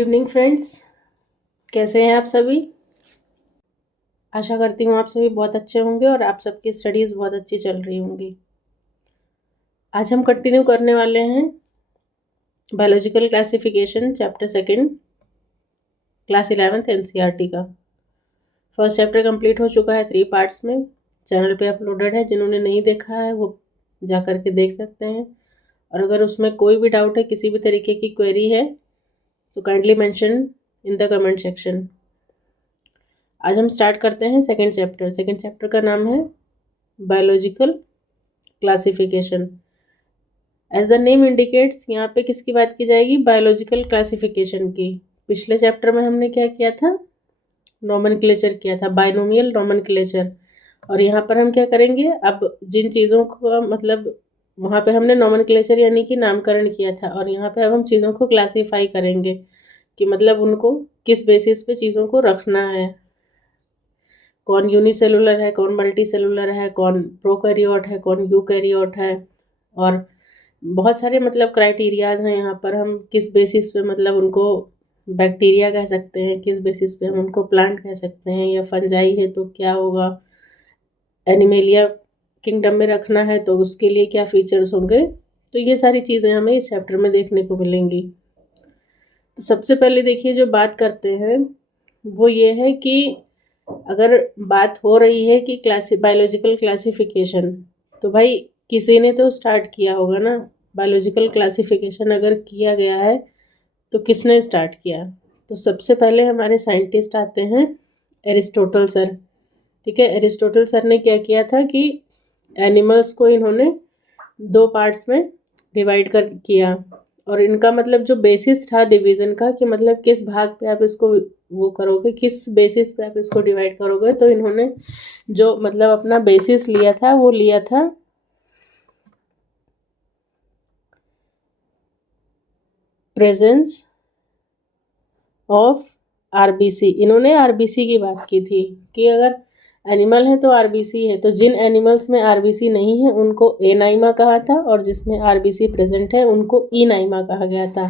Good evening friends, कैसे हैं आप सभी। आशा करती हूँ आप सभी बहुत अच्छे होंगे और आप सबकी स्टडीज़ बहुत अच्छी चल रही होंगी। आज हम कंटिन्यू करने वाले हैं biological classification chapter second, class 11th NCERT का। फर्स्ट चैप्टर कंप्लीट हो चुका है 3 पार्ट्स में। चैनल पे अपलोडेड है, जिन्होंने नहीं देखा है वो जा कर के देख सकते हैं। और अगर उसमें कोई भी डाउट है, किसी भी तरीके की क्वेरी है, तो kindly mention in the comment section. आज हम स्टार्ट करते हैं सेकंड चैप्टर का नाम है biological classification. As the name indicates, यहाँ पे किसकी बात की जाएगी? बायोलॉजिकल क्लासिफिकेशन की। पिछले चैप्टर में हमने क्या किया था? नोमेनक्लेचर किया था, बाइनोमियल नोमेनक्लेचर। और यहाँ पर हम क्या करेंगे? अब जिन चीज़ों को मतलब वहाँ पे हमने नोमेनक्लेचर यानी कि नामकरण किया था, और यहाँ पे अब हम चीज़ों को क्लासीफाई करेंगे कि मतलब उनको किस बेसिस पे चीज़ों को रखना है। कौन यूनिसेलुलर है, कौन मल्टी सेलुलर है, कौन प्रोकैरियोट है, कौन यूकैरियोट है। और बहुत सारे मतलब क्राइटेरियाज हैं यहाँ पर। हम किस बेसिस पे मतलब उनको बैक्टीरिया कह सकते हैं, किस बेसिस पे हम उनको प्लांट कह सकते हैं, या फंजाई है तो क्या होगा, एनिमेलिया किंगडम में रखना है तो उसके लिए क्या फीचर्स होंगे। तो ये सारी चीज़ें हमें इस चैप्टर में देखने को मिलेंगी। तो सबसे पहले देखिए, जो बात करते हैं वो ये है कि अगर बात हो रही है कि बायोलॉजिकल क्लासिफिकेशन, तो भाई किसी ने तो स्टार्ट किया होगा ना। बायोलॉजिकल क्लासिफिकेशन अगर किया गया है तो किसने स्टार्ट किया? तो सबसे पहले हमारे साइंटिस्ट आते हैं, एरिस्टोटल सर। ठीक है, एरिस्टोटल सर ने क्या किया था कि एनिमल्स को इन्होंने 2 पार्ट्स में डिवाइड कर किया। और इनका मतलब जो बेसिस था डिवीज़न का, कि मतलब किस भाग पे आप इसको वो करोगे, किस बेसिस पे आप इसको डिवाइड करोगे, तो इन्होंने जो मतलब अपना बेसिस लिया था वो लिया था प्रेजेंस ऑफ आरबीसी। इन्होंने आरबीसी की बात की थी कि अगर एनिमल है तो आरबीसी है, तो जिन एनिमल्स में आरबीसी नहीं है उनको एनाइमा कहा था, और जिसमें आरबीसी प्रेजेंट है उनको इनाइमा कहा गया था।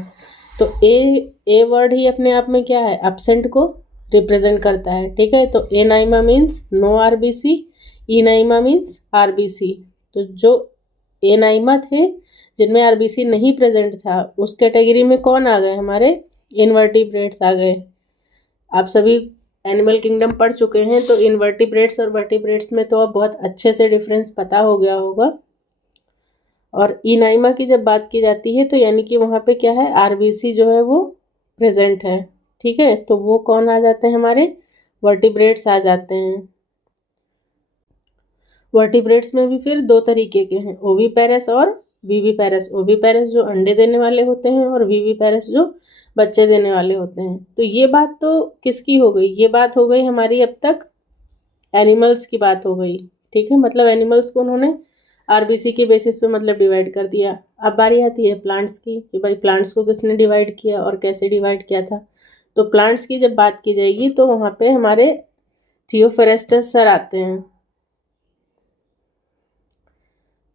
तो ए वर्ड ही अपने आप में क्या है? एब्सेंट को रिप्रेजेंट करता है। ठीक है, तो anaemia means no RBC, anaemia means RBC. तो जो एनाइमा थे जिनमें आरबीसी नहीं प्रेजेंट था, उस कैटेगरी में कौन आ गए? हमारे इनवर्टिब्रेट्स आ गए। आप सभी एनिमल किंगडम पढ़ चुके हैं, तो इनवर्टिब्रेट्स और वर्टिब्रेट्स में तो अब बहुत अच्छे से डिफरेंस पता हो गया होगा। और इनाइमा की जब बात की जाती है तो यानी कि वहाँ पे क्या है? आरबीसी जो है वो प्रेजेंट है। ठीक है, तो वो कौन आ जाते हैं? हमारे वर्टिब्रेट्स आ जाते हैं। वर्टिब्रेट्स में भी फिर 2 तरीके के हैं, ओविपेरस और विविपेरस। ओविपेरस जो अंडे देने वाले होते हैं, और विविपेरस जो बच्चे देने वाले होते हैं। तो ये बात तो किसकी हो गई? ये बात हो गई हमारी अब तक एनिमल्स की बात हो गई। ठीक है, मतलब एनिमल्स को उन्होंने आरबीसी के बेसिस पे मतलब डिवाइड कर दिया। अब बारी आती है प्लांट्स की, कि भाई प्लांट्स को किसने डिवाइड किया और कैसे डिवाइड किया था। तो प्लांट्स की जब बात की जाएगी तो वहाँ पे हमारे थियोफोरेस्टस सर आते हैं।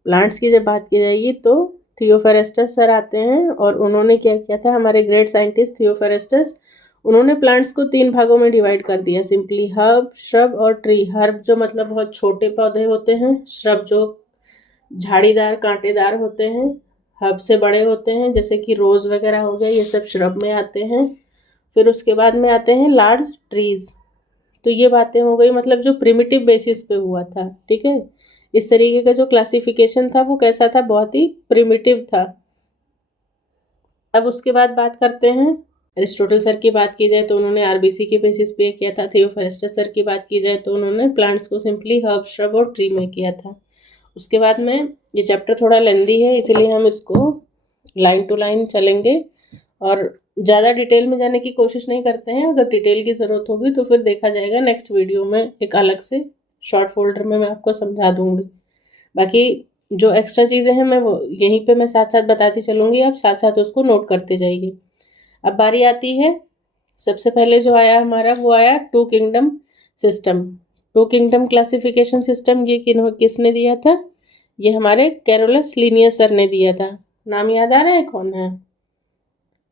प्लांट्स की जब बात की जाएगी तो थियोफोरेस्टस सर आते हैं, और उन्होंने क्या किया था? हमारे ग्रेट साइंटिस्ट थियोफोरेस्टस, उन्होंने प्लांट्स को 3 भागों में डिवाइड कर दिया सिंपली, हर्ब, श्रब और ट्री। हर्ब जो मतलब बहुत छोटे पौधे होते हैं, श्रब जो झाड़ीदार कांटेदार होते हैं, हर्ब से बड़े होते हैं जैसे कि रोज़ वगैरह हो गया, ये सब श्रब में आते हैं। फिर उसके बाद में आते हैं लार्ज ट्रीज। तो ये बातें हो गई मतलब जो प्रिमिटिव बेसिस पे हुआ था। ठीक है, इस तरीके का जो क्लासिफिकेशन था वो कैसा था? बहुत ही प्रिमिटिव था। अब उसके बाद बात करते हैं, एरिस्टोटल सर की बात की जाए तो उन्होंने आरबीसी के बेसिस पे किया था। थियोफोरेस्टस सर की बात की जाए तो उन्होंने प्लांट्स को सिंपली हर्ब, श्रब और ट्री में किया था। उसके बाद में ये चैप्टर थोड़ा लेंदी है, इसलिए हम इसको लाइन टू लाइन चलेंगे और ज़्यादा डिटेल में जाने की कोशिश नहीं करते हैं। अगर डिटेल की ज़रूरत होगी तो फिर देखा जाएगा नेक्स्ट वीडियो में, एक अलग से शॉर्ट फोल्डर में मैं आपको समझा दूँगी। बाकी जो एक्स्ट्रा चीज़ें हैं मैं वो यहीं पे मैं साथ साथ बताती चलूँगी, आप साथ साथ उसको नोट करते जाइए। अब बारी आती है, सबसे पहले जो आया हमारा वो आया 2 kingdom system. 2 kingdom classification system, ये किसने दिया था? ये हमारे कैरोलस लिनियस सर ने दिया था। नाम याद आ रहा है कौन है?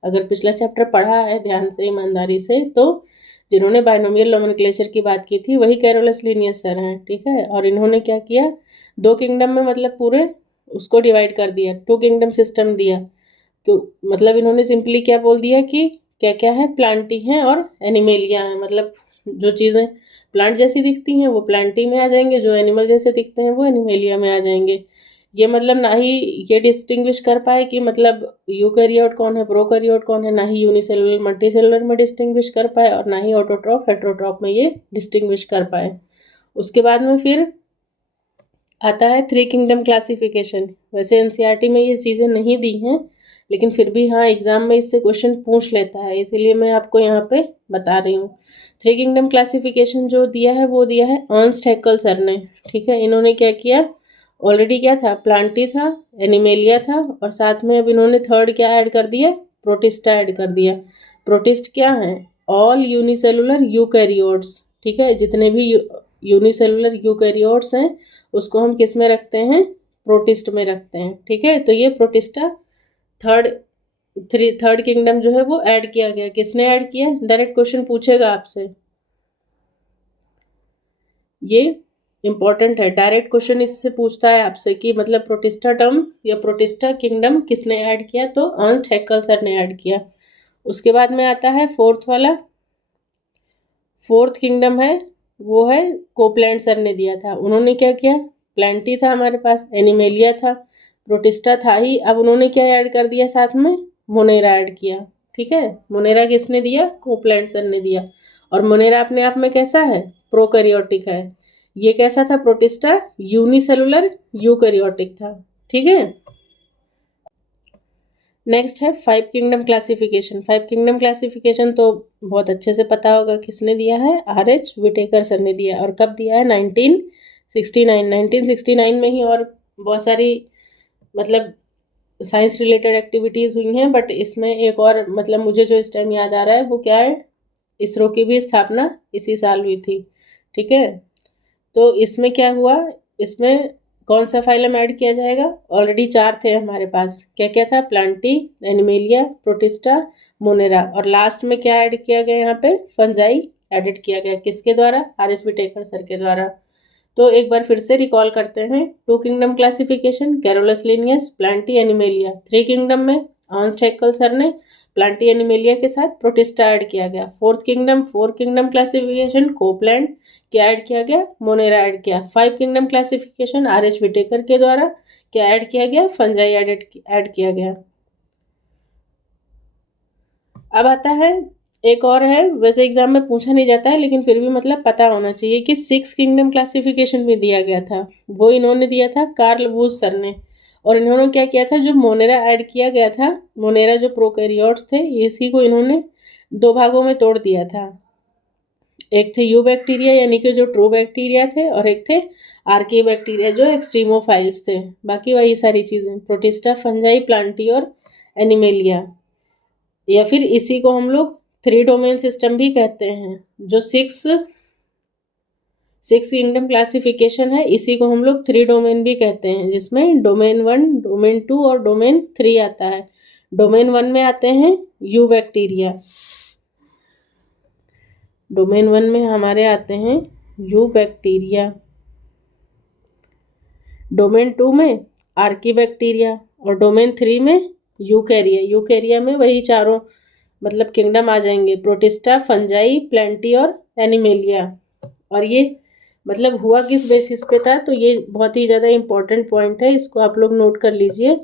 अगर पिछला चैप्टर पढ़ा है ध्यान से ईमानदारी से तो जिन्होंने बायनोमियल नोमेनक्लेचर की बात की थी वही कैरोलस लीनियस सर हैं, ठीक है। और इन्होंने क्या किया, 2 किंगडम में मतलब पूरे उसको डिवाइड कर दिया, 2 किंगडम सिस्टम दिया। तो मतलब इन्होंने सिंपली क्या बोल दिया कि क्या क्या है, प्लांटी हैं और एनिमेलिया हैं। मतलब जो चीज़ें प्लांट जैसी दिखती हैं वो प्लांटी में आ जाएंगे, जो एनिमल जैसे दिखते हैं वो एनिमेलिया में आ जाएंगे। ये मतलब ना ही ये डिस्टिंग्विश कर पाए कि मतलब यूकैरियोट कौन है, प्रोकैरियोट कौन है, ना ही यूनिसेलुलर मल्टीसेलुलर में डिस्टिंग्विश कर पाए और ना ही ऑटोट्रॉफ हेटेरोट्रॉफ में ये डिस्टिंग्विश कर पाए। उसके बाद में फिर आता है 3 किंगडम क्लासिफिकेशन। वैसे एनसीईआरटी में ये चीज़ें नहीं दी हैं, लेकिन फिर भी हाँ एग्जाम में इससे क्वेश्चन पूछ लेता है, इसीलिए मैं आपको यहाँ पे बता रही हूँ। 3 किंगडम क्लासिफिकेशन जो दिया है वो दिया है अर्नस्ट हैक्सल सर ने, ठीक है। इन्होंने क्या किया, ऑलरेडी क्या था, प्लांटी था, एनिमेलिया था, और साथ में अब इन्होंने थर्ड क्या ऐड कर दिया, प्रोटिस्टा ऐड कर दिया। प्रोटिस्ट क्या है, ऑल यूनिसेलुलर यूकैरियोट्स, ठीक है। जितने भी यूनिसेलुलर यूकैरियोट्स हैं उसको हम किस में रखते हैं, प्रोटिस्ट में रखते हैं, ठीक है। तो ये प्रोटिस्टा थर्ड किंगडम जो है वो ऐड किया गया। किसने ऐड किया, डायरेक्ट क्वेश्चन पूछेगा आपसे, ये इंपॉर्टेंट है, डायरेक्ट क्वेश्चन इससे पूछता है आपसे कि मतलब प्रोटिस्टा टर्म या प्रोटिस्टा किंगडम किसने ऐड किया, तो अर्नस्ट हैक्सल सर ने ऐड किया। उसके बाद में आता है फोर्थ वाला, फोर्थ किंगडम है वो है कोपलैंड सर ने दिया था। उन्होंने क्या किया, प्लांटी था हमारे पास, एनिमेलिया था, प्रोटिस्टा था ही, अब उन्होंने क्या ऐड कर दिया साथ में, मोनेरा ऐड किया, ठीक है। मोनेरा किसने दिया, कोपलैंड सर ने दिया। और मोनेरा अपने आप में कैसा है, प्रोकैरियोटिक है। ये कैसा था, प्रोटिस्टा यूनिसेलुलर यूकैरियोटिक था, ठीक है। नेक्स्ट है 5 किंगडम क्लासिफिकेशन। 5 किंगडम क्लासिफिकेशन तो बहुत अच्छे से पता होगा किसने दिया है, आर.एच. व्हिटेकर सर ने दिया। और कब दिया है, 1969 में ही। और बहुत सारी मतलब साइंस रिलेटेड एक्टिविटीज़ हुई हैं, बट इसमें एक और मतलब मुझे जो इस टाइम याद आ रहा है वो क्या है, इसरो की भी स्थापना इसी साल हुई थी, ठीक है। तो इसमें क्या हुआ, इसमें कौन सा फाइलम ऐड किया जाएगा, ऑलरेडी 4 थे हमारे पास, क्या क्या था, प्लांटी, एनिमेलिया, प्रोटिस्टा, मोनेरा, और लास्ट में क्या ऐड किया गया यहाँ पे, फंजाई एडिट किया गया। किसके द्वारा, आर.एच. व्हिटेकर सर के द्वारा। तो एक बार फिर से रिकॉल करते हैं, 2 kingdom classification, Carolus Linnaeus, Plantae, animalia. 3 kingdom में अर्नस्ट हैक्सल सर ने प्लांटी एनिमेलिया के साथ प्रोटिस्टा ऐड किया गया। 4 किंगडम क्लासिफिकेशन, कोपलैंड क्या ऐड किया गया, मोनेरा ऐड किया। 5 किंगडम क्लासिफिकेशन आर.एच. व्हिटेकर के द्वारा क्या ऐड किया गया, फंजाई ऐड किया गया। अब आता है एक और है, वैसे एग्जाम में पूछा नहीं जाता है लेकिन फिर भी मतलब पता होना चाहिए कि 6 किंगडम क्लासिफिकेशन भी दिया गया था, वो इन्होंने दिया था कार्ल वूज सर ने। और इन्होंने क्या किया था, जो मोनेरा ऐड किया गया था, मोनेरा जो प्रोकैरियोट्स थे इसी को इन्होंने 2 भागों में तोड़ दिया था। एक थे यू बैक्टीरिया यानी कि जो ट्रू बैक्टीरिया थे, और एक थे आर्की बैक्टीरिया जो एक्सट्रीमोफाइल्स थे। बाकी वही सारी चीज़ें, प्रोटिस्टा, फंजाई, प्लांटी और एनिमेलिया। या फिर इसी को हम लोग 3 डोमेन सिस्टम भी कहते हैं। जो 6 किंगडम क्लासिफिकेशन है इसी को हम लोग 3 डोमेन भी कहते हैं, जिसमें डोमेन 1, डोमेन 2 और डोमेन 3 आता है। डोमेन 1 में आते हैं यू बैक्टीरिया, डोमेन 1 में हमारे आते हैं यू बैक्टीरिया, डोमेन 2 में आर्की बैक्टीरिया, और डोमेन 3 में यूकैरिया। यूकैरिया में वही चारों मतलब किंगडम आ जाएंगे, प्रोटिस्टा, फंजाई, प्लांटी और एनिमेलिया। और ये मतलब हुआ किस बेसिस पे था, तो ये बहुत ही ज़्यादा इंपॉर्टेंट पॉइंट है, इसको आप लोग नोट कर लीजिए।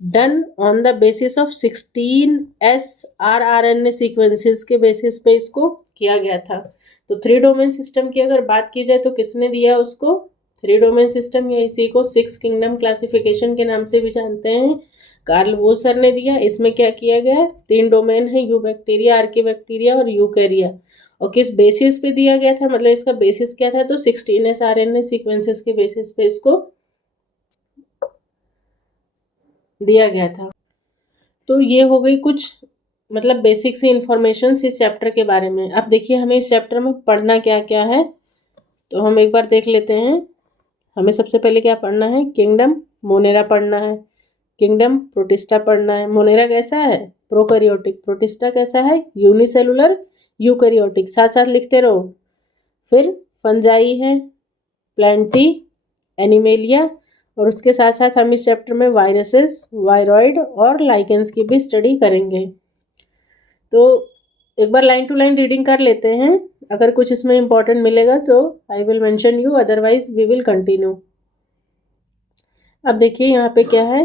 Done on the basis of 16 srRNA sequences के बेसिस पे इसको किया गया था। तो 3 डोमेन सिस्टम की अगर बात की जाए तो किसने दिया उसको, 3 डोमेन सिस्टम या इसी को 6 किंगडम क्लासिफिकेशन के नाम से भी जानते हैं, कार्ल वो सर ने दिया। इसमें क्या किया गया है, 3 डोमेन है, यू बैक्टीरिया, आर्की बैक्टीरिया और यूकैरिया। और किस बेसिस पे दिया गया था, मतलब इसका बेसिस क्या था, तो 16 srNA सीक्वेंसेस के बेसिस पे इसको दिया गया था। तो ये हो गई कुछ मतलब बेसिक सी इंफॉर्मेशन इस चैप्टर के बारे में। अब देखिए हमें इस चैप्टर में पढ़ना क्या क्या है, तो हम एक बार देख लेते हैं। हमें सबसे पहले क्या पढ़ना है, किंगडम मोनेरा पढ़ना है, किंगडम प्रोटिस्टा पढ़ना है। मोनेरा कैसा है, प्रोकैरियोटिक, प्रोटिस्टा कैसा है, यूनिसेलुलर, यूकैरियोटिक, साथ साथ लिखते रहो। फिर फंजाई है, प्लांटी, एनिमेलिया, और उसके साथ साथ हम इस चैप्टर में वायरसेस, वायरॉइड और लाइकेंस की भी स्टडी करेंगे। तो एक बार लाइन टू लाइन रीडिंग कर लेते हैं, अगर कुछ इसमें इंपॉर्टेंट मिलेगा तो I will mention you, otherwise we will continue. अब देखिए यहाँ पे क्या है,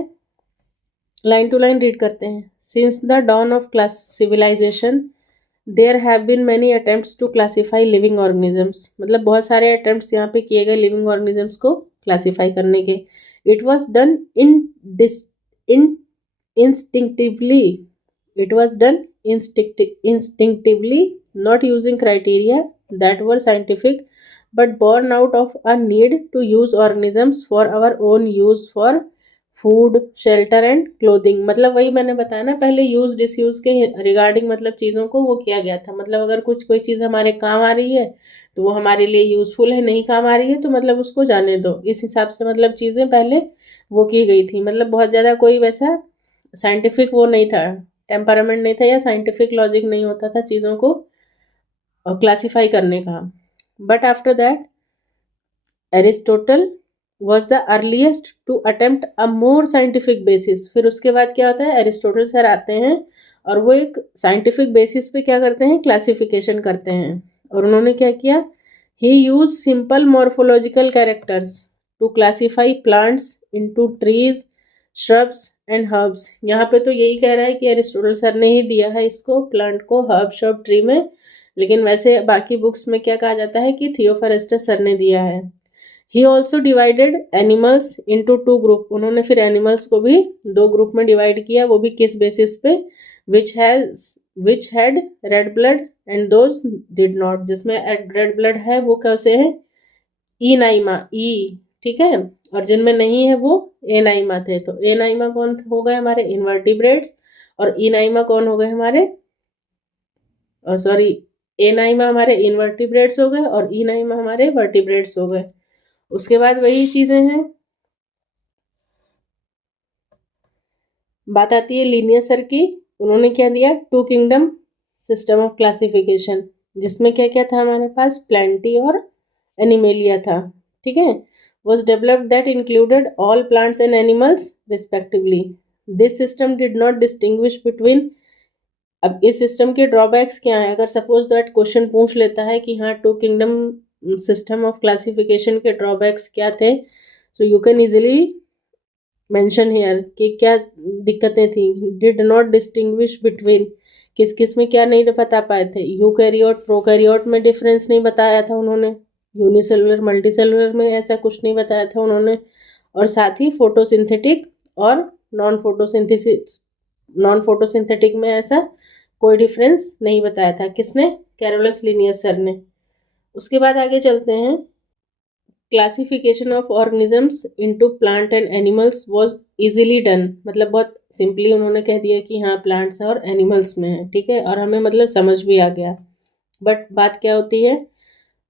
लाइन टू लाइन रीड करते हैं। Since the dawn of class civilisation there have been many attempts to classify living organisms, मतलब बहुत सारे अटेम्प्ट्स यहाँ पे किए गए लिविंग ऑर्गेनिजम्स को क्लासीफाई करने के। It was done in instinctively, it was done instinctively, not using criteria that were scientific, but born out of a need to use organisms for our own use for food, shelter and clothing, मतलब वही मैंने बताया ना पहले, use disuse के regarding मतलब चीज़ों को वो किया गया था। मतलब अगर कोई चीज़ हमारे काम आ रही है तो वो हमारे लिए यूज़फुल है, नहीं काम आ रही है तो मतलब उसको जाने दो, इस हिसाब से मतलब चीज़ें पहले वो की गई थी। मतलब बहुत ज़्यादा कोई वैसा साइंटिफिक वो नहीं था, टेम्परामेंट नहीं था या साइंटिफिक लॉजिक नहीं होता था चीज़ों को क्लासीफाई करने का। But after that Aristotle was the earliest to attempt a more scientific basis. फिर उसके बाद क्या होता है, एरिस्टोटल सर आते हैं और वो एक साइंटिफिक बेसिस पे क्या करते हैं, क्लासिफिकेशन करते हैं। और उन्होंने क्या किया, he use simple morphological characters to classify plants into trees, shrubs and herbs. यहाँ पे तो यही कह रहा है कि एरिस्टोटल सर ने ही दिया है इसको, प्लांट को, हर्ब, श्रब, ट्री में, लेकिन वैसे बाकी बुक्स में क्या कहा जाता है कि थियोफरेस्टस सर ने दिया है। He also divided animals into two group, उन्होंने फिर एनिमल्स को भी दो ग्रुप में डिवाइड किया, वो भी किस बेसिस पे, which had read blood and those did not, जिसमें रेड ब्लड है वो कैसे हैं, ई नाइमा, ई, ठीक है, और जिनमें नहीं है वो ए नाइमा थे। तो ए नाइमा कौन हो गए हमारे इन्वर्टिब्रेट्स, और ई नाइमा कौन हो गए हमारे, सॉरी, ए नाइमा हमारे इन्वर्टिब्रेट्स हो गए और ई नाइमा हमारे वर्टिब्रेट्स हो गए। उसके बाद वही चीज़ें हैं, बात आती है लीनियस सर की। उन्होंने क्या दिया, two kingdom system of classification, जिसमें क्या क्या था हमारे पास, प्लांटी और एनिमेलिया था, ठीक है। Was developed that included all plants and animals respectively. This system did not distinguish between, अब इस सिस्टम के ड्रॉबैक्स क्या हैं, अगर सपोज दैट क्वेश्चन पूछ लेता है कि हाँ two kingdom system of classification के ड्रॉबैक्स क्या थे, so you can easily mention here कि क्या दिक्कतें थी। डिड नॉट डिस्टिंग्विश बिटवीन, किस किस में क्या नहीं बता पाए थे, यूकैरियोट प्रोकैरियोट में डिफरेंस नहीं बताया था उन्होंने, यूनिसेलुलर मल्टीसेलुलर में ऐसा कुछ नहीं बताया था उन्होंने, और साथ ही फोटोसिंथेटिक और नॉन फोटोसिंथेटिक में ऐसा कोई डिफरेंस नहीं बताया था, किसने, कैरोलस लिनियस सर ने। उसके बाद आगे चलते हैं, classification of organisms into plant and animals was easily done, मतलब बहुत सिंपली उन्होंने कह दिया कि हाँ प्लांट्स और एनिमल्स में है, ठीक है, और हमें मतलब समझ भी आ गया। बट बात क्या होती है,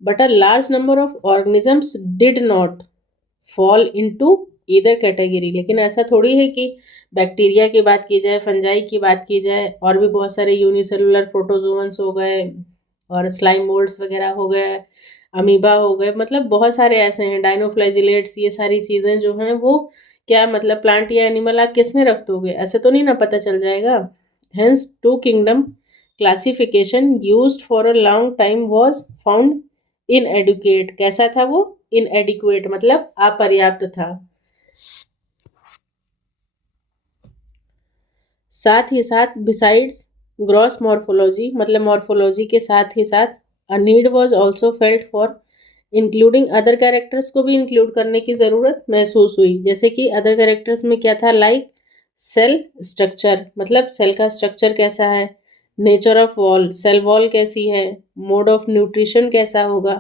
but a large number of organisms did not fall into either category, लेकिन ऐसा थोड़ी है कि बैक्टीरिया की बात की जाए, फंजाई की बात की जाए, और भी बहुत सारे यूनिसेलुलर प्रोटोजोअन्स हो गए और स्लाइम मोल्ड्स वगैरह हो गए, अमीबा हो गए, मतलब बहुत सारे ऐसे हैं, डाइनोफ्लैजिलेट्स, ये सारी चीज़ें जो हैं वो क्या, मतलब प्लांट या एनिमल आप किस में रख दोगे, ऐसे तो नहीं ना पता चल जाएगा। Hence two kingdom classification used for a long time was found inadequate, कैसा था वो, इनएडिक्वेट, मतलब अपर्याप्त था। साथ ही साथ बिसाइड्स ग्रॉस मॉर्फोलॉजी, मतलब मॉर्फोलॉजी के साथ ही साथ a need was also felt for including other characters को भी इंक्लूड करने की ज़रूरत महसूस हुई। जैसे कि अदर कैरेक्टर्स में क्या था, लाइक सेल स्ट्रक्चर, मतलब सेल का स्ट्रक्चर कैसा है, nature of wall, cell wall कैसी है, मोड ऑफ न्यूट्रिशन कैसा होगा,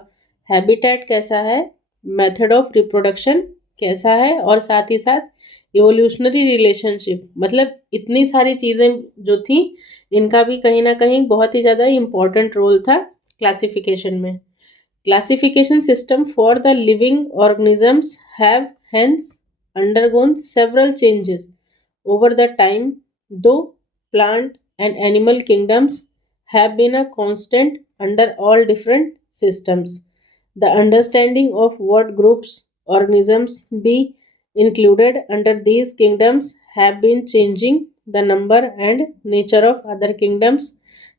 हैबिटेट कैसा है, मेथड ऑफ रिप्रोडक्शन कैसा है, और साथ ही साथ इवोल्यूशनरी रिलेशनशिप, मतलब इतनी सारी चीज़ें जो थी, इनका भी कहीं ना कहीं बहुत ही ज़्यादा इम्पॉर्टेंट रोल था क्लासिफिकेशन में। Classification system for the living organisms have hence undergone several changes over the time, though plant and animal kingdoms have been a constant under all different systems. The understanding of what groups organisms be included under these kingdoms have been changing. The number and nature of other kingdoms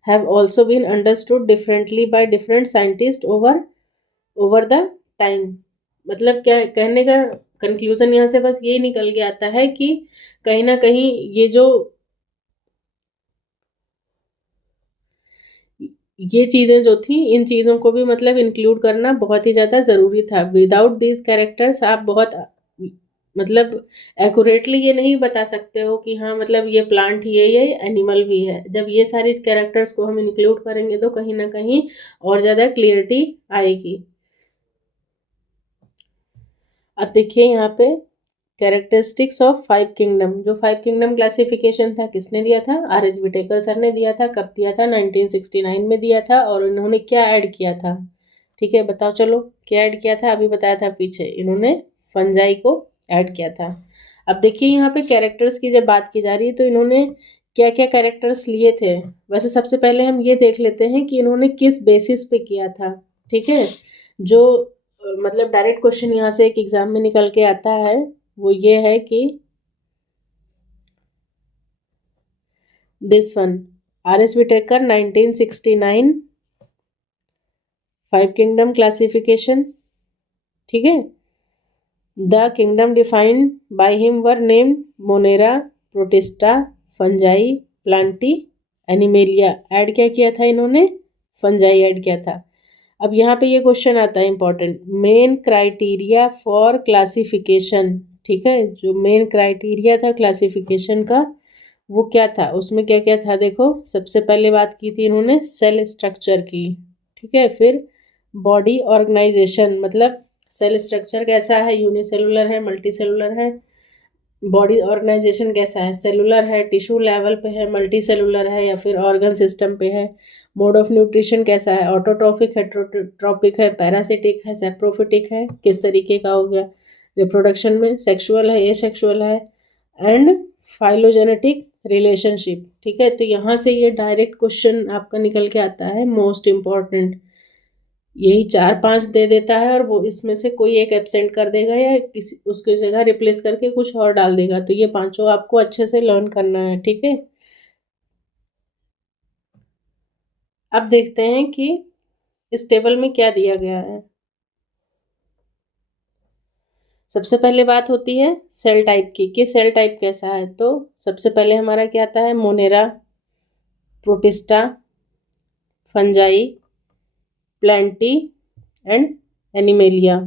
have also been understood differently by different scientists over the time. मतलब क्या कहने का conclusion यहाँ से बस ये निकल के आता है कि कहीं ना कहीं ये चीज़ें जो थी, इन चीज़ों को भी मतलब इंक्लूड करना बहुत ही ज़्यादा ज़रूरी था। विदाउट दीज कैरेक्टर्स आप बहुत मतलब एक्यूरेटली ये नहीं बता सकते हो कि हाँ मतलब ये प्लांट ही है, ये एनिमल भी है। जब ये सारे कैरेक्टर्स को हम इंक्लूड करेंगे तो कहीं ना कहीं और ज़्यादा क्लियरिटी आएगी। अब देखिए यहाँ पे कैरेक्टरिस्टिक्स ऑफ 5 किंगडम। जो 5 किंगडम क्लासिफिकेशन था किसने दिया था? आर.एच. विटेकर सर ने दिया था। कब दिया था? 1969 में दिया था। और इन्होंने क्या ऐड किया था? ठीक है, बताओ चलो क्या ऐड किया था? अभी बताया था पीछे, इन्होंने फंजाई को ऐड किया था। अब देखिए यहाँ पे कैरेक्टर्स की जब बात की जा रही है तो इन्होंने क्या क्या कैरेक्टर्स लिए थे। वैसे सबसे पहले हम ये देख लेते हैं कि इन्होंने किस बेसिस पे किया था। ठीक है, जो मतलब डायरेक्ट क्वेश्चन यहाँ से एक एग्जाम में निकल के आता है वो ये है कि this one, R H. Whittaker 1969 5 kingdom classification. ठीक है, the kingdom defined by him were named Monera, Protista, Fungi, Plantae, Animalia. Add क्या किया था इन्होंने? फंजाई ऐड किया था। अब यहाँ पे ये क्वेश्चन आता है important, main criteria for classification. ठीक है, जो मेन क्राइटेरिया था क्लासिफिकेशन का वो क्या था? उसमें क्या क्या था देखो। सबसे पहले बात की थी इन्होंने सेल स्ट्रक्चर की। ठीक है, फिर बॉडी ऑर्गेनाइजेशन, मतलब सेल स्ट्रक्चर कैसा है, यूनिसेलुलर है, मल्टी सेलुलर है। बॉडी ऑर्गेनाइजेशन कैसा है, सेलुलर है, टिश्यू लेवल पे है, मल्टी सेलुलर है, या फिर ऑर्गन सिस्टम पे है। मोड ऑफ न्यूट्रिशन कैसा है, ऑटोट्रॉफिक, हेट्रोट्रॉपिक है, पैरासिटिक है, सेप्रोफिटिक है, किस तरीके का हो गया। रिप्रोडक्शन में सेक्सुअल है, एसेक्सुअल है, एंड फाइलोजेनेटिक रिलेशनशिप। ठीक है, तो यहाँ से ये डायरेक्ट क्वेश्चन आपका निकल के आता है मोस्ट इम्पॉर्टेंट। यही 4-5 दे देता है और वो इसमें से कोई एक एब्सेंट कर देगा या किसी उसकी जगह रिप्लेस करके कुछ और डाल देगा। तो ये पांचों आपको अच्छे से लर्न करना है। ठीक है, अब देखते हैं कि इस टेबल में क्या दिया गया है। सबसे पहले बात होती है सेल टाइप की कि सेल टाइप कैसा है। तो सबसे पहले हमारा क्या आता है? Monera, Protista, Fungi, Plantae and Animalia.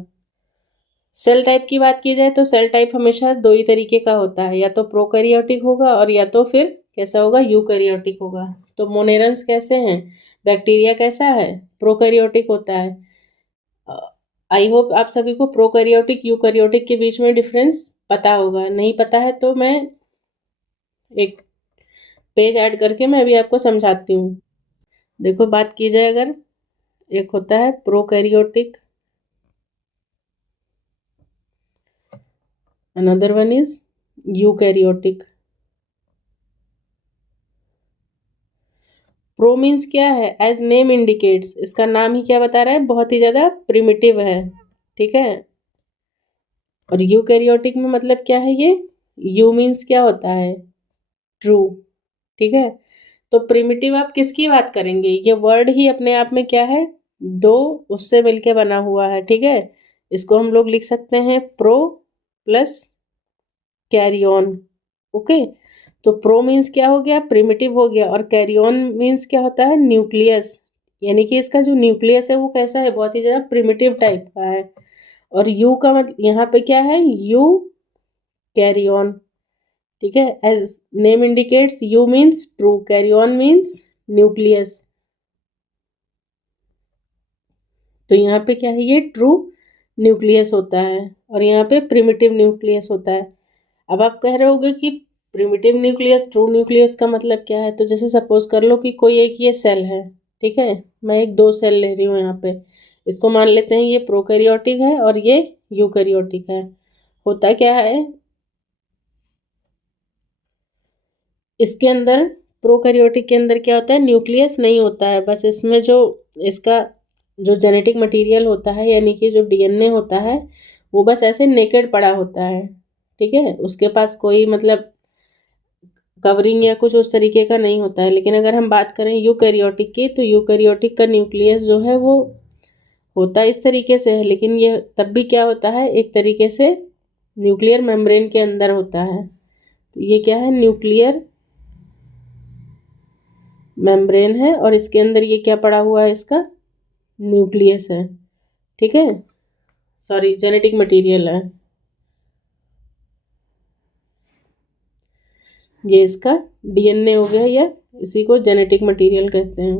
Cell type की बात की जाए तो सेल टाइप हमेशा दो ही तरीके का होता है, या तो प्रोकैरियोटिक होगा और या तो फिर कैसा होगा? यूकैरियोटिक होगा। तो मोनेरन्स कैसे हैं? बैक्टीरिया कैसा है? प्रोकैरियोटिक होता है। आई होप आप सभी को प्रोकैरियोटिक यूकैरियोटिक के बीच में डिफरेंस पता होगा। नहीं पता है तो मैं एक पेज ऐड करके मैं अभी आपको समझाती हूँ। देखो, बात की जाए अगर, एक होता है prokaryotic, another one is eukaryotic. Pro means क्या है? एज नेम इंडिकेट्स, इसका नाम ही क्या बता रहा है? बहुत ही ज़्यादा प्रिमिटिव है। ठीक है, और यूकैरियोटिक में मतलब क्या है? ये यू मीन्स क्या होता है? ट्रू। ठीक है, तो प्रिमिटिव आप किसकी बात करेंगे? ये वर्ड ही अपने आप में क्या है? दो उससे मिलके बना हुआ है। ठीक है, इसको हम लोग लिख सकते हैं प्रो प्लस कैरियन। ओके, तो प्रो मीन्स क्या हो गया? प्रिमिटिव हो गया। और कैरियन मीन्स क्या होता है? न्यूक्लियस। यानी कि इसका जो न्यूक्लियस है वो कैसा है? बहुत ही ज़्यादा प्रिमिटिव टाइप का है। और यू का मतलब यहाँ पे क्या है? Eu karyon. ठीक है, as name indicates eu means true, karyon means nucleus. तो यहाँ पे क्या है? ये ट्रू न्यूक्लियस होता है और यहाँ पे प्रिमिटिव न्यूक्लियस होता है। अब आप कह रहे होगे कि प्रिमिटिव न्यूक्लियस ट्रू न्यूक्लियस का मतलब क्या है? तो जैसे सपोज कर लो कि कोई एक ये सेल है। ठीक है, मैं एक दो सेल ले रही हूँ यहाँ पे, इसको मान लेते हैं ये प्रोकैरियोटिक है और ये यूकैरियोटिक है। होता क्या है, इसके अंदर प्रोकैरियोटिक के अंदर क्या होता है, न्यूक्लियस नहीं होता है, बस इसमें जो इसका जो जेनेटिक मटेरियल होता है यानी कि जो डीएनए होता है वो बस ऐसे नेकेड पड़ा होता है, ठीक है, उसके पास कोई मतलब कवरिंग या कुछ उस तरीके का नहीं होता है। लेकिन अगर हम बात करें यूकैरियोटिक की, तो यूकैरियोटिक का न्यूक्लियस जो है वो होता इस तरीके से है, लेकिन ये तब भी क्या होता है, एक तरीके से न्यूक्लियर मेम्ब्रेन के अंदर होता है। तो ये क्या है, न्यूक्लियर मेम्ब्रेन है और इसके अंदर ये क्या पड़ा हुआ है, इसका न्यूक्लियस है, ठीक है, सॉरी जेनेटिक मटेरियल है, ये इसका डीएनए हो गया या इसी को जेनेटिक मटेरियल कहते हैं।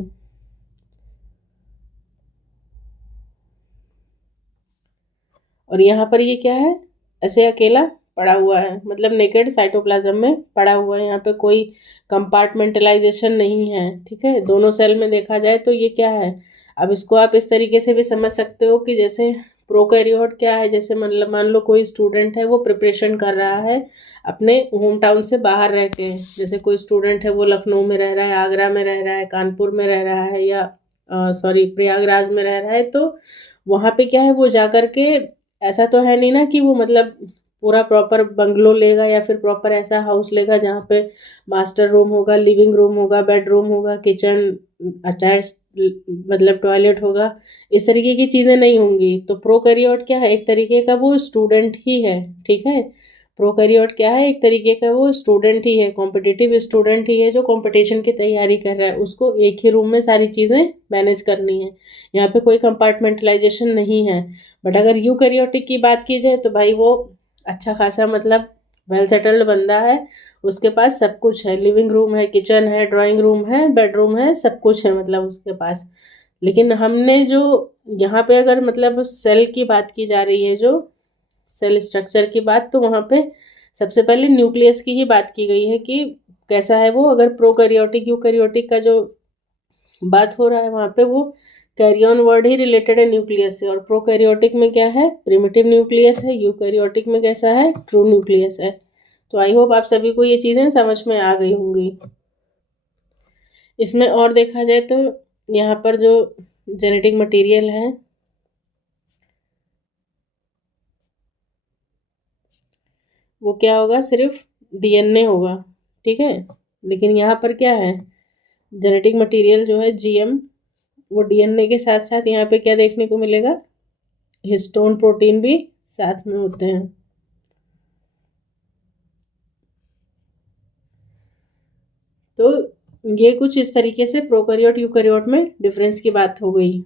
और यहाँ पर ये क्या है, ऐसे अकेला पड़ा हुआ है, मतलब नेकेड साइटोप्लाज्म में पड़ा हुआ है, यहाँ पे कोई कंपार्टमेंटलाइजेशन नहीं है, ठीक है। दोनों सेल में देखा जाए तो ये क्या है, अब इसको आप इस तरीके से भी समझ सकते हो कि जैसे प्रोकैरियोट क्या है, जैसे मतलब मान लो कोई स्टूडेंट है वो प्रिपरेशन कर रहा है अपने होम टाउन से बाहर रह के, जैसे कोई स्टूडेंट है वो लखनऊ में रह रहा है, आगरा में रह रहा है, कानपुर में रह रहा है, या सॉरी प्रयागराज में रह रहा है, तो वहाँ पे क्या है वो जा कर के, ऐसा तो है नहीं ना कि वो मतलब पूरा प्रॉपर बंगलो लेगा या फिर प्रॉपर ऐसा हाउस लेगा जहाँ पे मास्टर रूम होगा, लिविंग रूम होगा, बेडरूम होगा, किचन अटैच मतलब टॉयलेट होगा, इस तरीके की चीज़ें नहीं होंगी। तो प्रोकैरियोट क्या है, एक तरीके का वो स्टूडेंट ही है, ठीक है। प्रोकैरियोट क्या है, एक तरीके का वो स्टूडेंट ही है, कॉम्पिटिटिव स्टूडेंट ही है जो कंपटीशन की तैयारी कर रहा है, उसको एक ही रूम में सारी चीज़ें मैनेज करनी है, यहाँ पे कोई कंपार्टमेंटलाइजेशन नहीं है। बट अगर यूकैरियोटिक की बात की जाए तो भाई वो अच्छा खासा मतलब वेल सेटल्ड बंदा है, उसके पास सब कुछ है, लिविंग रूम है, किचन है, ड्राइंग रूम है, बेडरूम है, सब कुछ है मतलब उसके पास। लेकिन हमने जो यहाँ पे अगर मतलब सेल की बात की जा रही है, जो सेल स्ट्रक्चर की बात, तो वहाँ पे सबसे पहले न्यूक्लियस की ही बात की गई है कि कैसा है वो। अगर प्रोकैरियोटिक यूकैरियोटिक का जो बात हो रहा है वहाँ पे वो कैरियन वर्ड ही रिलेटेड है न्यूक्लियस से, और प्रोकैरियोटिक में क्या है, प्रिमिटिव न्यूक्लियस है, यूकैरियोटिक में कैसा है, ट्रू न्यूक्लियस है। तो आई होप आप सभी को ये चीज़ें समझ में आ गई होंगी। इसमें और देखा जाए तो यहाँ पर जो जेनेटिक मटेरियल है वो क्या होगा, सिर्फ डीएनए होगा, ठीक है। लेकिन यहाँ पर क्या है, जेनेटिक मटेरियल जो है जीएम, वो डीएनए के साथ साथ यहाँ पे क्या देखने को मिलेगा, हिस्टोन प्रोटीन भी साथ में होते हैं। तो ये कुछ इस तरीके से प्रोकैरियोट यूकैरियोट में डिफरेंस की बात हो गई।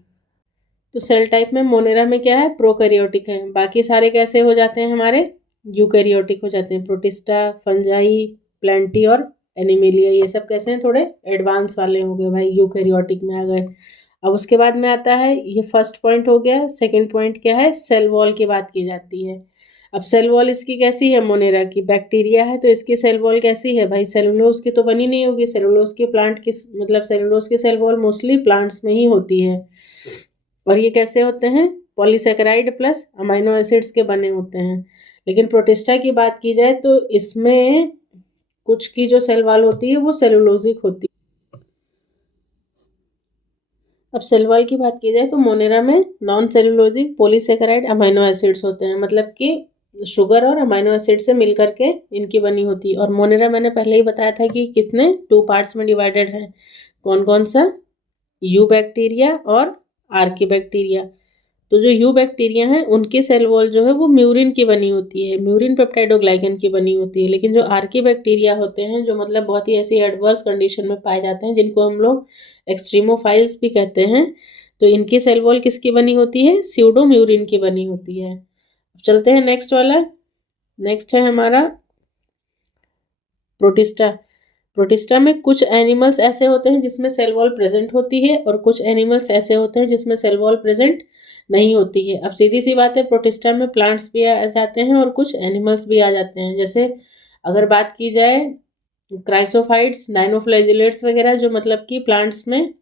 तो सेल टाइप में मोनेरा में क्या है, प्रोकैरियोटिक है, बाकी सारे कैसे हो जाते हैं हमारे, यूकैरियोटिक हो जाते हैं। प्रोटिस्टा, फंजाई, प्लेंटी और एनिमेलिया, ये सब कैसे हैं, थोड़े एडवांस वाले हो गए भाई, यूकैरियोटिक में आ गए। अब उसके बाद में आता है, ये फर्स्ट पॉइंट हो गया। सेकंड पॉइंट क्या है, सेल वॉल की बात की जाती है। अब सेल वॉल इसकी कैसी है, मोनेरा की बैक्टीरिया है तो इसकी सेल वॉल कैसी है भाई, सेलुलोज की तो बनी नहीं होगी, सेलुलोज की प्लांट की मतलब सेलुलोज की सेल वॉल मोस्टली प्लांट्स में ही होती है। और ये कैसे होते हैं, पॉलीसेकेराइड प्लस अमाइनो एसिड्स के बने होते हैं। लेकिन प्रोटिस्टा की बात की जाए तो इसमें कुछ की जो सेल वॉल होती है वो सेलुलोजिक होती है। अब सेल वॉल की बात की जाए तो मोनेरा में non cellulosic polysaccharide amino acids होते हैं, मतलब कि शुगर और अमाइनो एसिड से मिल करके इनकी बनी होती है। और मोनेरा मैंने पहले ही बताया था कि कितने टू पार्ट्स में डिवाइडेड है, कौन कौन सा, यू बैक्टीरिया और आर्की बैक्टीरिया। तो जो यू बैक्टीरिया हैं उनकी सेल वॉल जो है वो म्यूरिन की बनी होती है, म्यूरिन पेप्टाइडोग्लाइकन की बनी होती है। लेकिन जो आर्की बैक्टीरिया होते हैं जो मतलब बहुत ही ऐसी एडवर्स कंडीशन में पाए जाते हैं, जिनको हम लोग एक्सट्रीमोफाइल्स भी कहते हैं, तो इनकी सेल वॉल किसकी बनी होती है, स्यूडो म्यूरिन की बनी होती है। अब चलते हैं नेक्स्ट वाला। नेक्स्ट है हमारा प्रोटिस्टा। प्रोटिस्टा में कुछ एनिमल्स ऐसे होते हैं जिसमें सेल वॉल प्रेजेंट होती है और कुछ एनिमल्स ऐसे होते हैं जिसमें सेल वॉल प्रेजेंट नहीं होती है। अब सीधी सी बात है, प्रोटिस्टा में प्लांट्स भी आ जाते हैं और कुछ एनिमल्स भी आ जाते हैं। जैसे अगर बात की जाए क्राइसोफाइट्स, डाइनोफ्लैजिलेट्स वगैरह, जो मतलब कि प्लांट्स में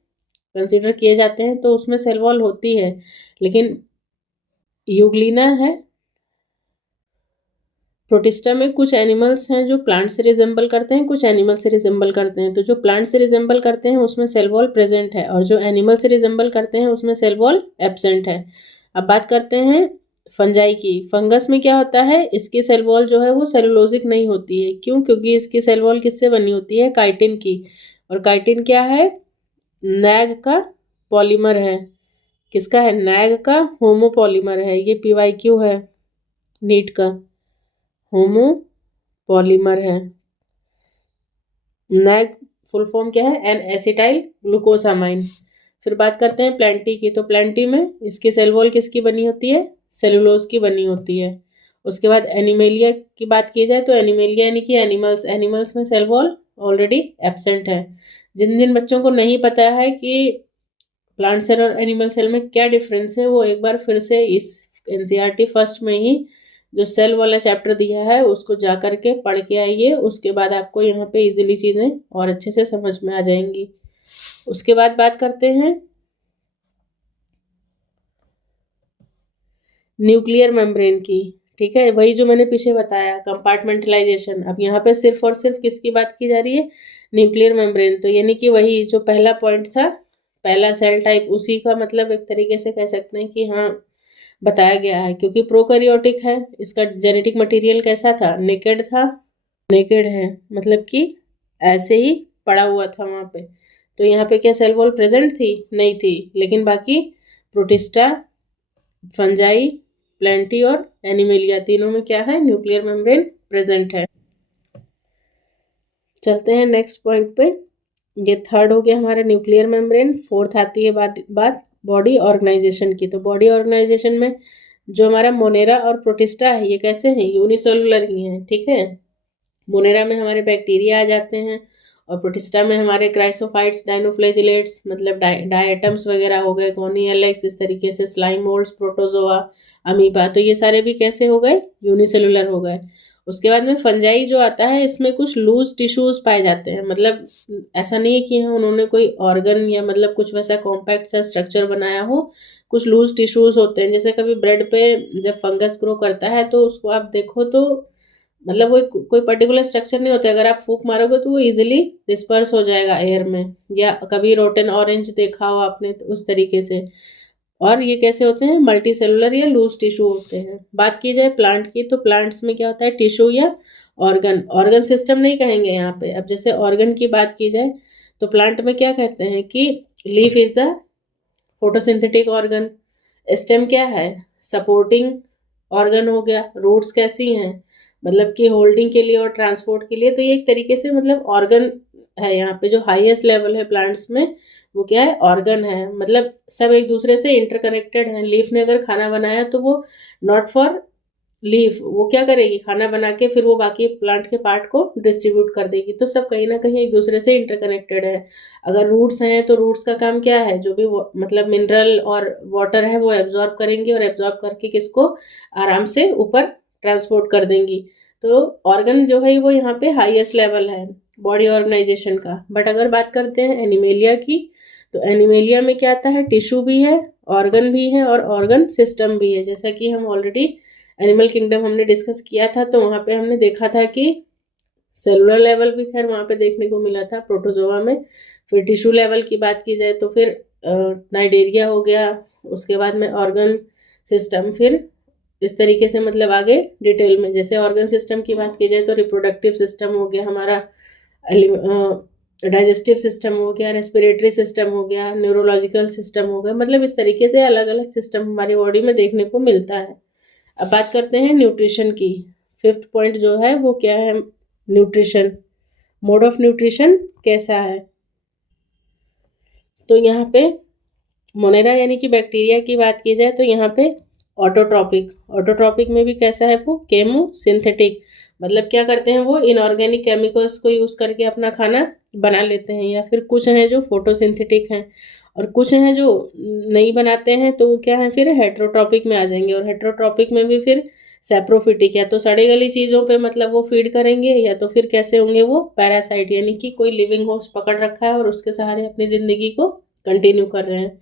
कंसीडर किए जाते हैं, तो उसमें सेल वॉल होती है। लेकिन यूग्लिना है, प्रोटिस्टा में कुछ एनिमल्स हैं जो प्लांट से रिजेंबल करते हैं, कुछ एनिमल से रिजेंबल करते हैं। तो जो प्लांट से रिजेंबल करते हैं उसमें सेल वॉल प्रेजेंट है, और जो एनिमल से रिजेंबल करते हैं उसमें सेल वॉल एब्सेंट है। अब बात करते हैं फंजाई की। फंगस में क्या होता है, इसकी सेल वॉल जो है वो सेलुलोजिक नहीं होती है। क्यों? क्योंकि इसकी सेल वॉल किससे बनी होती है? काइटिन की। और काइटिन क्या है? नैग का पॉलीमर है। किसका है? नैग का होमोपॉलीमर है। ये PYQ है नीट का, होमोपॉलीमर है। नैग फुल फॉर्म क्या है? N acetyl glucosamine. फिर बात करते हैं प्लेंटी की। तो प्लेंटी में इसकी सेल वॉल किसकी बनी होती है? सेलुलोज की बनी होती है। उसके बाद एनिमेलिया की बात की जाए तो एनिमेलिया यानी कि एनिमल्स में सेल वॉल ऑलरेडी एब्सेंट है। जिन जिन बच्चों को नहीं पता है कि प्लांट सेल और एनिमल सेल में क्या डिफरेंस है, वो एक बार फिर से इस NCERT फर्स्ट में ही जो सेल वाला चैप्टर दिया है उसको जा करके पढ़ के आइए। उसके बाद आपको यहाँ पे इजीली चीज़ें और अच्छे से समझ में आ जाएंगी। उसके बाद बात करते हैं न्यूक्लियर मेम्ब्रेन की। ठीक है, वही जो मैंने पीछे बताया कंपार्टमेंटलाइजेशन। अब यहाँ पे सिर्फ और सिर्फ किसकी बात की जा रही है? Nuclear membrane. तो यानी कि वही जो पहला पॉइंट था, पहला सेल टाइप, उसी का मतलब एक तरीके से कह सकते हैं कि हाँ बताया गया है। क्योंकि प्रोकैरियोटिक है, इसका जेनेटिक मटेरियल कैसा था? नेकेड था। नेकेड है मतलब कि ऐसे ही पड़ा हुआ था वहाँ पे। तो यहाँ पे क्या सेल वॉल प्रेजेंट थी? नहीं थी। लेकिन बाकी प्रोटिस्टा, फंजाई, प्लेंटी और एनिमेलिया तीनों में क्या है? न्यूक्लियर मेम्ब्रेन प्रेजेंट है। चलते हैं नेक्स्ट पॉइंट पे। ये थर्ड हो गया हमारा न्यूक्लियर मेम्ब्रेन। फोर्थ आती है बात बॉडी ऑर्गेनाइजेशन की। तो बॉडी ऑर्गेनाइजेशन में जो हमारा मोनेरा और प्रोटिस्टा है, ये कैसे हैं? यूनिसेलुलर ही हैं। ठीक है, मोनेरा में हमारे बैक्टीरिया आ जाते हैं, और प्रोटिस्टा में हमारे क्राइसोफाइट्स, डाइनोफ्लैजिलेट्स मतलब डायटम्स वगैरह हो गए, कॉर्नियलेक्स, इस तरीके से स्लाइम मोल्ड्स, प्रोटोजोआ, अमीबा। तो ये सारे भी कैसे हो गए? यूनिसेलुलर हो गए। उसके बाद में फंजाई जो आता है, इसमें कुछ लूज टिश्यूज पाए जाते हैं। मतलब ऐसा नहीं है कि हाँ उन्होंने कोई ऑर्गन या मतलब कुछ वैसा कॉम्पैक्ट सा स्ट्रक्चर बनाया हो। कुछ लूज टिश्यूज होते हैं। जैसे कभी ब्रेड पे जब फंगस ग्रो करता है तो उसको आप देखो तो मतलब वो कोई पर्टिकुलर स्ट्रक्चर नहीं होता। अगर आप फूंक मारोगे तो वो इजीली डिस्पर्स हो जाएगा एयर में। या कभी रोटन ऑरेंज देखा हो आपने, तो उस तरीके से। और ये कैसे होते हैं? मल्टी सेलुलर या लूज टिश्यू होते हैं। बात की जाए प्लांट की, तो प्लांट्स में क्या होता है? टिश्यू या ऑर्गन सिस्टम नहीं कहेंगे यहाँ पे। अब जैसे ऑर्गन की बात की जाए तो प्लांट में क्या कहते हैं कि leaf is the photosynthetic organ. Stem क्या है? सपोर्टिंग ऑर्गन हो गया। रूट्स कैसी हैं? मतलब कि होल्डिंग के लिए और ट्रांसपोर्ट के लिए। तो ये एक तरीके से मतलब ऑर्गन है। यहाँ पे जो हाईएस्ट लेवल है प्लांट्स में, वो क्या है? ऑर्गन है। मतलब सब एक दूसरे से इंटरकनेक्टेड हैं। लीफ ने अगर खाना बनाया तो वो नॉट फॉर लीफ, वो क्या करेगी? खाना बना के फिर वो बाकी प्लांट के पार्ट को डिस्ट्रीब्यूट कर देगी। तो सब कहीं ना कहीं एक दूसरे से इंटरकनेक्टेड है। अगर रूट्स हैं तो रूट्स का काम क्या है? जो भी मतलब मिनरल और वाटर है वो एब्जॉर्ब करेंगी, और एब्जॉर्ब करके किसको आराम से ऊपर ट्रांसपोर्ट कर देंगी। तो ऑर्गन जो है वो यहाँ पे हाईएस्ट लेवल है बॉडी ऑर्गेनाइजेशन का। बट अगर बात करते हैं एनिमेलिया की, तो एनिमेलिया में क्या आता है? टिश्यू भी है, ऑर्गन भी है, और ऑर्गन सिस्टम भी है। जैसा कि हम ऑलरेडी एनिमल किंगडम हमने डिस्कस किया था, तो वहाँ पे हमने देखा था कि सेलुलर लेवल भी खैर वहाँ पे देखने को मिला था प्रोटोजोआ में। फिर टिश्यू लेवल की बात की जाए तो फिर नाइडेरिया हो गया। उसके बाद में ऑर्गन सिस्टम। फिर इस तरीके से मतलब आगे डिटेल में, जैसे ऑर्गन सिस्टम की बात की जाए तो रिप्रोडक्टिव सिस्टम हो गया हमारा, डाइजेस्टिव सिस्टम हो गया, रेस्पिरेटरी सिस्टम हो गया, न्यूरोलॉजिकल सिस्टम हो गया। मतलब इस तरीके से अलग अलग सिस्टम हमारी बॉडी में देखने को मिलता है। अब बात करते हैं न्यूट्रिशन की। फिफ्थ पॉइंट जो है वो क्या है? न्यूट्रिशन। मोड ऑफ न्यूट्रिशन कैसा है? तो यहाँ पे मोनेरा यानी कि बैक्टीरिया की बात की जाए तो यहाँ पे ऑटोट्रॉपिक में भी कैसा है? वो केमो सिंथेटिक। मतलब क्या करते हैं? वो इनऑर्गेनिक केमिकल्स को यूज़ करके अपना खाना बना लेते हैं। या फिर कुछ हैं जो फोटोसिंथेटिक हैं, और कुछ हैं जो नहीं बनाते हैं, तो वो क्या है? फिर हेट्रोट्रॉपिक में आ जाएंगे। और हेट्रोट्रॉपिक में भी फिर सैप्रोफिटिक, या तो सड़ी गली चीज़ों पे मतलब वो फीड करेंगे, या तो फिर कैसे होंगे? वो पैरासाइट, यानी कि कोई लिविंग होस्ट पकड़ रखा है और उसके सहारे अपनी ज़िंदगी को कंटिन्यू कर रहे हैं।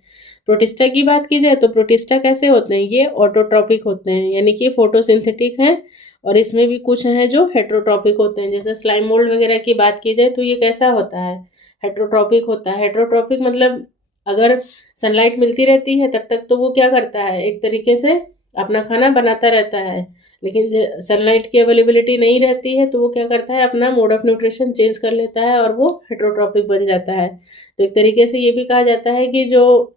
प्रोटिस्टा की बात की जाए तो प्रोटिस्टा कैसे होते हैं? ये ऑटोट्रॉपिक होते हैं, यानी कि फोटोसिंथेटिक हैं, और इसमें भी कुछ हैं जो हेट्रोट्रॉपिक होते हैं। जैसे स्लाइम मोल्ड वगैरह की बात की जाए तो ये कैसा होता है, हेट्रोट्रॉपिक होता है। हेट्रोट्रॉपिक मतलब अगर सनलाइट मिलती रहती है तब तक तो वो क्या करता है, एक तरीके से अपना खाना बनाता रहता है, लेकिन सनलाइट की अवेलेबिलिटी नहीं रहती है तो वो क्या करता है, अपना मोड ऑफ न्यूट्रिशन चेंज कर लेता है और वो हेट्रोट्रॉपिक बन जाता है। तो एक तरीके से ये भी कहा जाता है कि जो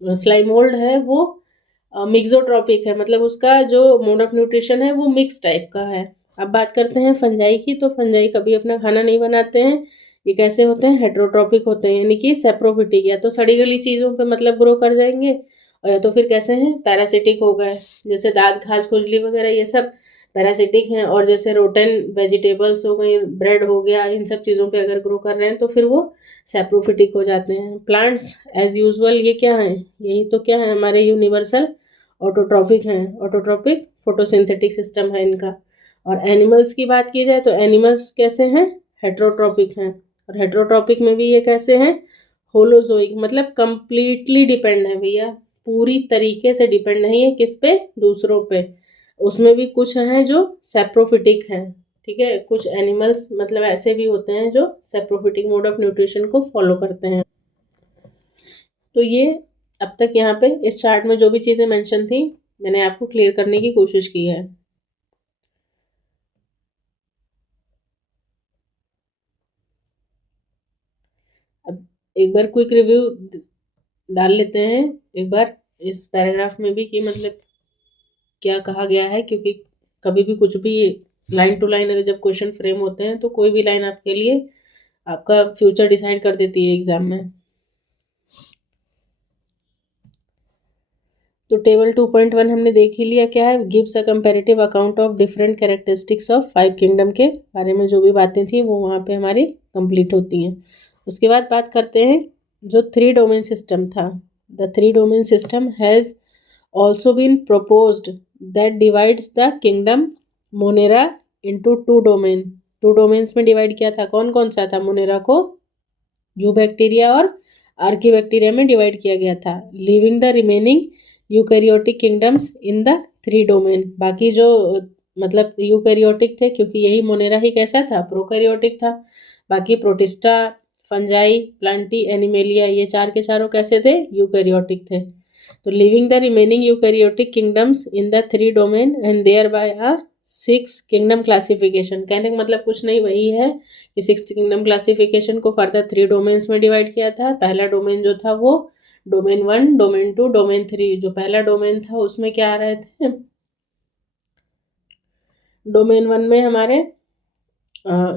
स्लाइम मोल्ड है वो मिक्सोट्रॉपिक है, मतलब उसका जो मोड ऑफ न्यूट्रिशन है वो मिक्स टाइप का है। अब बात करते हैं फंजाई की, तो फंजाई कभी अपना खाना नहीं बनाते हैं। ये कैसे होते हैं, हेट्रोट्रॉपिक होते हैं, यानी कि सेप्रोफिटिक, या तो सड़ी गली चीज़ों पे मतलब ग्रो कर जाएंगे, और या तो फिर कैसे हैं, पैरासिटिक हो गए, जैसे दाँत घास खुजली वगैरह ये सब पैरासिटिक हैं। और जैसे रोटन वेजिटेबल्स हो गई, ब्रेड हो गया, इन सब चीज़ों पे अगर ग्रो कर रहे हैं तो फिर वो सेप्रोफिटिक हो जाते हैं। प्लांट्स एज यूजुअल ये क्या हैं, यही तो क्या है, हमारे यूनिवर्सल ऑटोट्रॉपिक हैं। ऑटोट्रॉपिक फोटोसिंथेटिक सिस्टम है इनका। और एनिमल्स की बात की जाए तो एनिमल्स कैसे हैं, हेट्रोट्रॉपिक हैं। और हेट्रोट्रॉपिक में भी ये कैसे हैं, होलोजोइक, मतलब कंप्लीटली डिपेंड है भैया, पूरी तरीके से डिपेंड नहीं है किस पे, दूसरों पे। उसमें भी कुछ हैं जो सेप्रोफिटिक हैं, ठीक है। कुछ एनिमल्स मतलब ऐसे भी होते हैं जो सेप्रोफिटिक मोड ऑफ न्यूट्रिशन को फॉलो करते हैं। तो ये अब तक यहाँ पे इस चार्ट में जो भी चीज़ें मेंशन थी मैंने आपको क्लियर करने की कोशिश की है। अब एक बार क्विक रिव्यू डाल लेते हैं एक बार इस पैराग्राफ में भी कि मतलब क्या कहा गया है, क्योंकि कभी भी कुछ भी लाइन टू लाइन अगर जब क्वेश्चन फ्रेम होते हैं तो कोई भी लाइन आपके लिए आपका फ्यूचर डिसाइड कर देती है एग्जाम में। तो टेबल 2.1 हमने देख ही लिया, क्या है, gives a comparative account of different characteristics of 5 kingdom के बारे में जो भी बातें थी वो वहाँ पे हमारी कंप्लीट होती हैं। उसके बाद बात करते हैं जो 3 डोमेन सिस्टम था। The 3 domain system has also been proposed that divides the kingdom Monera into 2 domain. 2 domains में डिवाइड किया था, कौन कौन सा था, मोनेरा को यू बैक्टीरिया और आर्की बैक्टीरिया में डिवाइड किया गया था, leaving the remaining eukaryotic kingdoms in the 3 domain. बाकी जो मतलब यूकैरियोटिक थे, क्योंकि यही मोनेरा ही कैसा था, प्रोकैरियोटिक था। बाकी प्रोटिस्टा, फंजाई, प्लांटी, एनिमेलिया, ये चार के चारों कैसे थे, यूकैरियोटिक थे। तो living the remaining eukaryotic kingdoms in the 3 domain and thereby a 6 kingdom classification. कहने का मतलब कुछ नहीं, वही है कि 6 किंगडम क्लासिफिकेशन को फर्दर 3 डोमेन्स में डिवाइड किया था। पहला डोमेन जो था वो डोमेन 1, डोमेन 2, डोमेन 3। जो पहला डोमेन था उसमें क्या आ रहे थे, डोमेन 1 में हमारे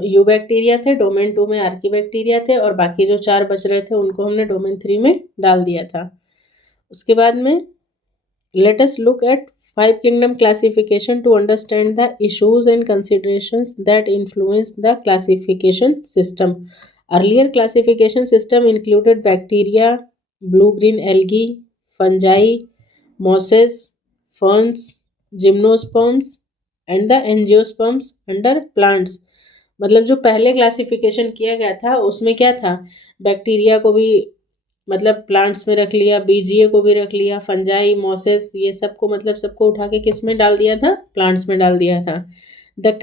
यू बैक्टीरिया थे, डोमेन 2 में आर्की बैक्टीरिया थे, और बाकी जो 4 बच रहे थे उनको हमने डोमेन 3 में डाल दिया था। उसके बाद में let us look at 5 kingdom classification to understand the issues and considerations that influence the classification system. Earlier classification system included bacteria, blue-green algae, fungi, mosses, ferns, gymnosperms and the angiosperms under plants. मतलब जो पहले classification किया गया था उसमें क्या था, bacteria को भी मतलब प्लांट्स में रख लिया, बीजीए को भी रख लिया, फंजाई, मॉसेस, ये सबको मतलब सबको उठा के किस में डाल दिया था, प्लांट्स में डाल दिया था। The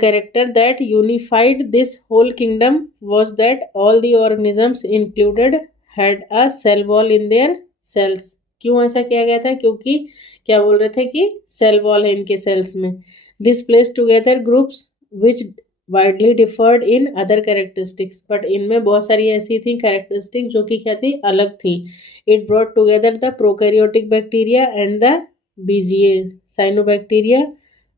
character that unified this whole kingdom was that all the organisms included had a cell wall in their cells. क्यों ऐसा किया गया था, क्योंकि क्या बोल रहे थे कि सेल वॉल है इनके सेल्स में। This place together groups which widely deferred in other characteristics, but इनमें बहुत सारी ऐसी थी कैरेक्टरिस्टिक जो कि क्या थी, अलग थी। It brought together the prokaryotic bacteria and the BGA cyanobacteria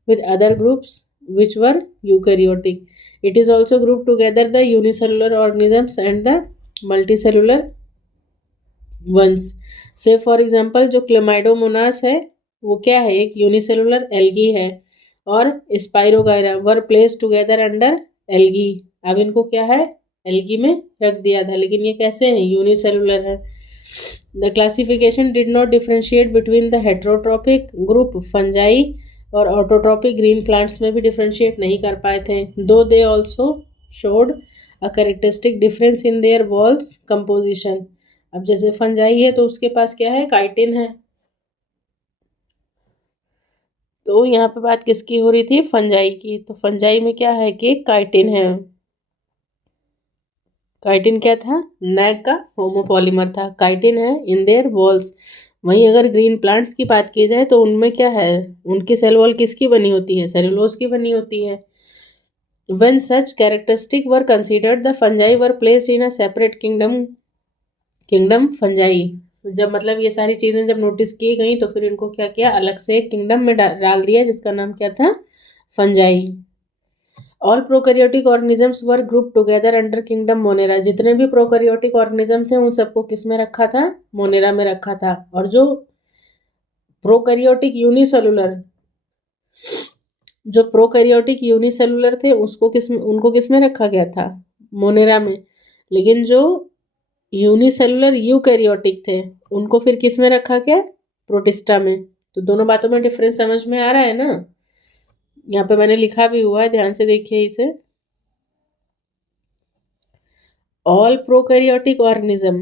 with other groups which were eukaryotic. It is also grouped together the unicellular organisms and the multicellular ones. Say for example जो Chlamydomonas है वो क्या है, एक unicellular algae है, और spirogyra वर place together under algae. अब इनको क्या है, एल्गी में रख दिया था, लेकिन ये कैसे हैं, यूनिसेलुलर है। The classification did not differentiate between the heterotrophic group fungi और ऑटोट्रॉपिक ग्रीन प्लांट्स में भी डिफ्रेंशिएट नहीं कर पाए थे, दो they also showed a characteristic difference in their walls composition. अब जैसे फंजाई है तो उसके पास क्या है, काइटिन है, तो यहाँ पे बात किसकी हो रही थी, फंजाई की। तो फंजाई में क्या है कि काइटिन है। काइटिन क्या था, नैग का होमोपॉलीमर था। काइटिन है इन देयर वॉल्स। वहीं अगर ग्रीन प्लांट्स की बात की जाए तो उनमें क्या है, उनकी सेल वॉल किसकी बनी होती है, सेलुलोज की बनी होती है। When such characteristics were considered, the fungi were placed in a separate kingdom fungi. जब मतलब ये सारी चीज़ें जब नोटिस की गई तो फिर इनको क्या किया, अलग से एक किंगडम में डाल दिया जिसका नाम क्या था, fungi. All prokaryotic organisms were group together under kingdom Monera. जितने भी प्रोकैरियोटिक ऑर्गेनिज्म थे उन सबको किस में रखा था, मोनेरा में रखा था। और जो प्रोकैरियोटिक यूनिसेलुलर जो प्रोकैरियोटिक यूनिसेलुलर थे उनको किस में रखा गया था, मोनेरा में। लेकिन जो यूनिसेलुलर यूकैरियोटिक थे उनको फिर किस में रखा गया, प्रोटिस्टा में। तो दोनों बातों में डिफरेंस समझ में आ रहा है ना। यहाँ पे मैंने लिखा भी हुआ है, ध्यान से देखिए इसे। ऑल प्रोकैरियोटिक ऑर्गेनिज्म,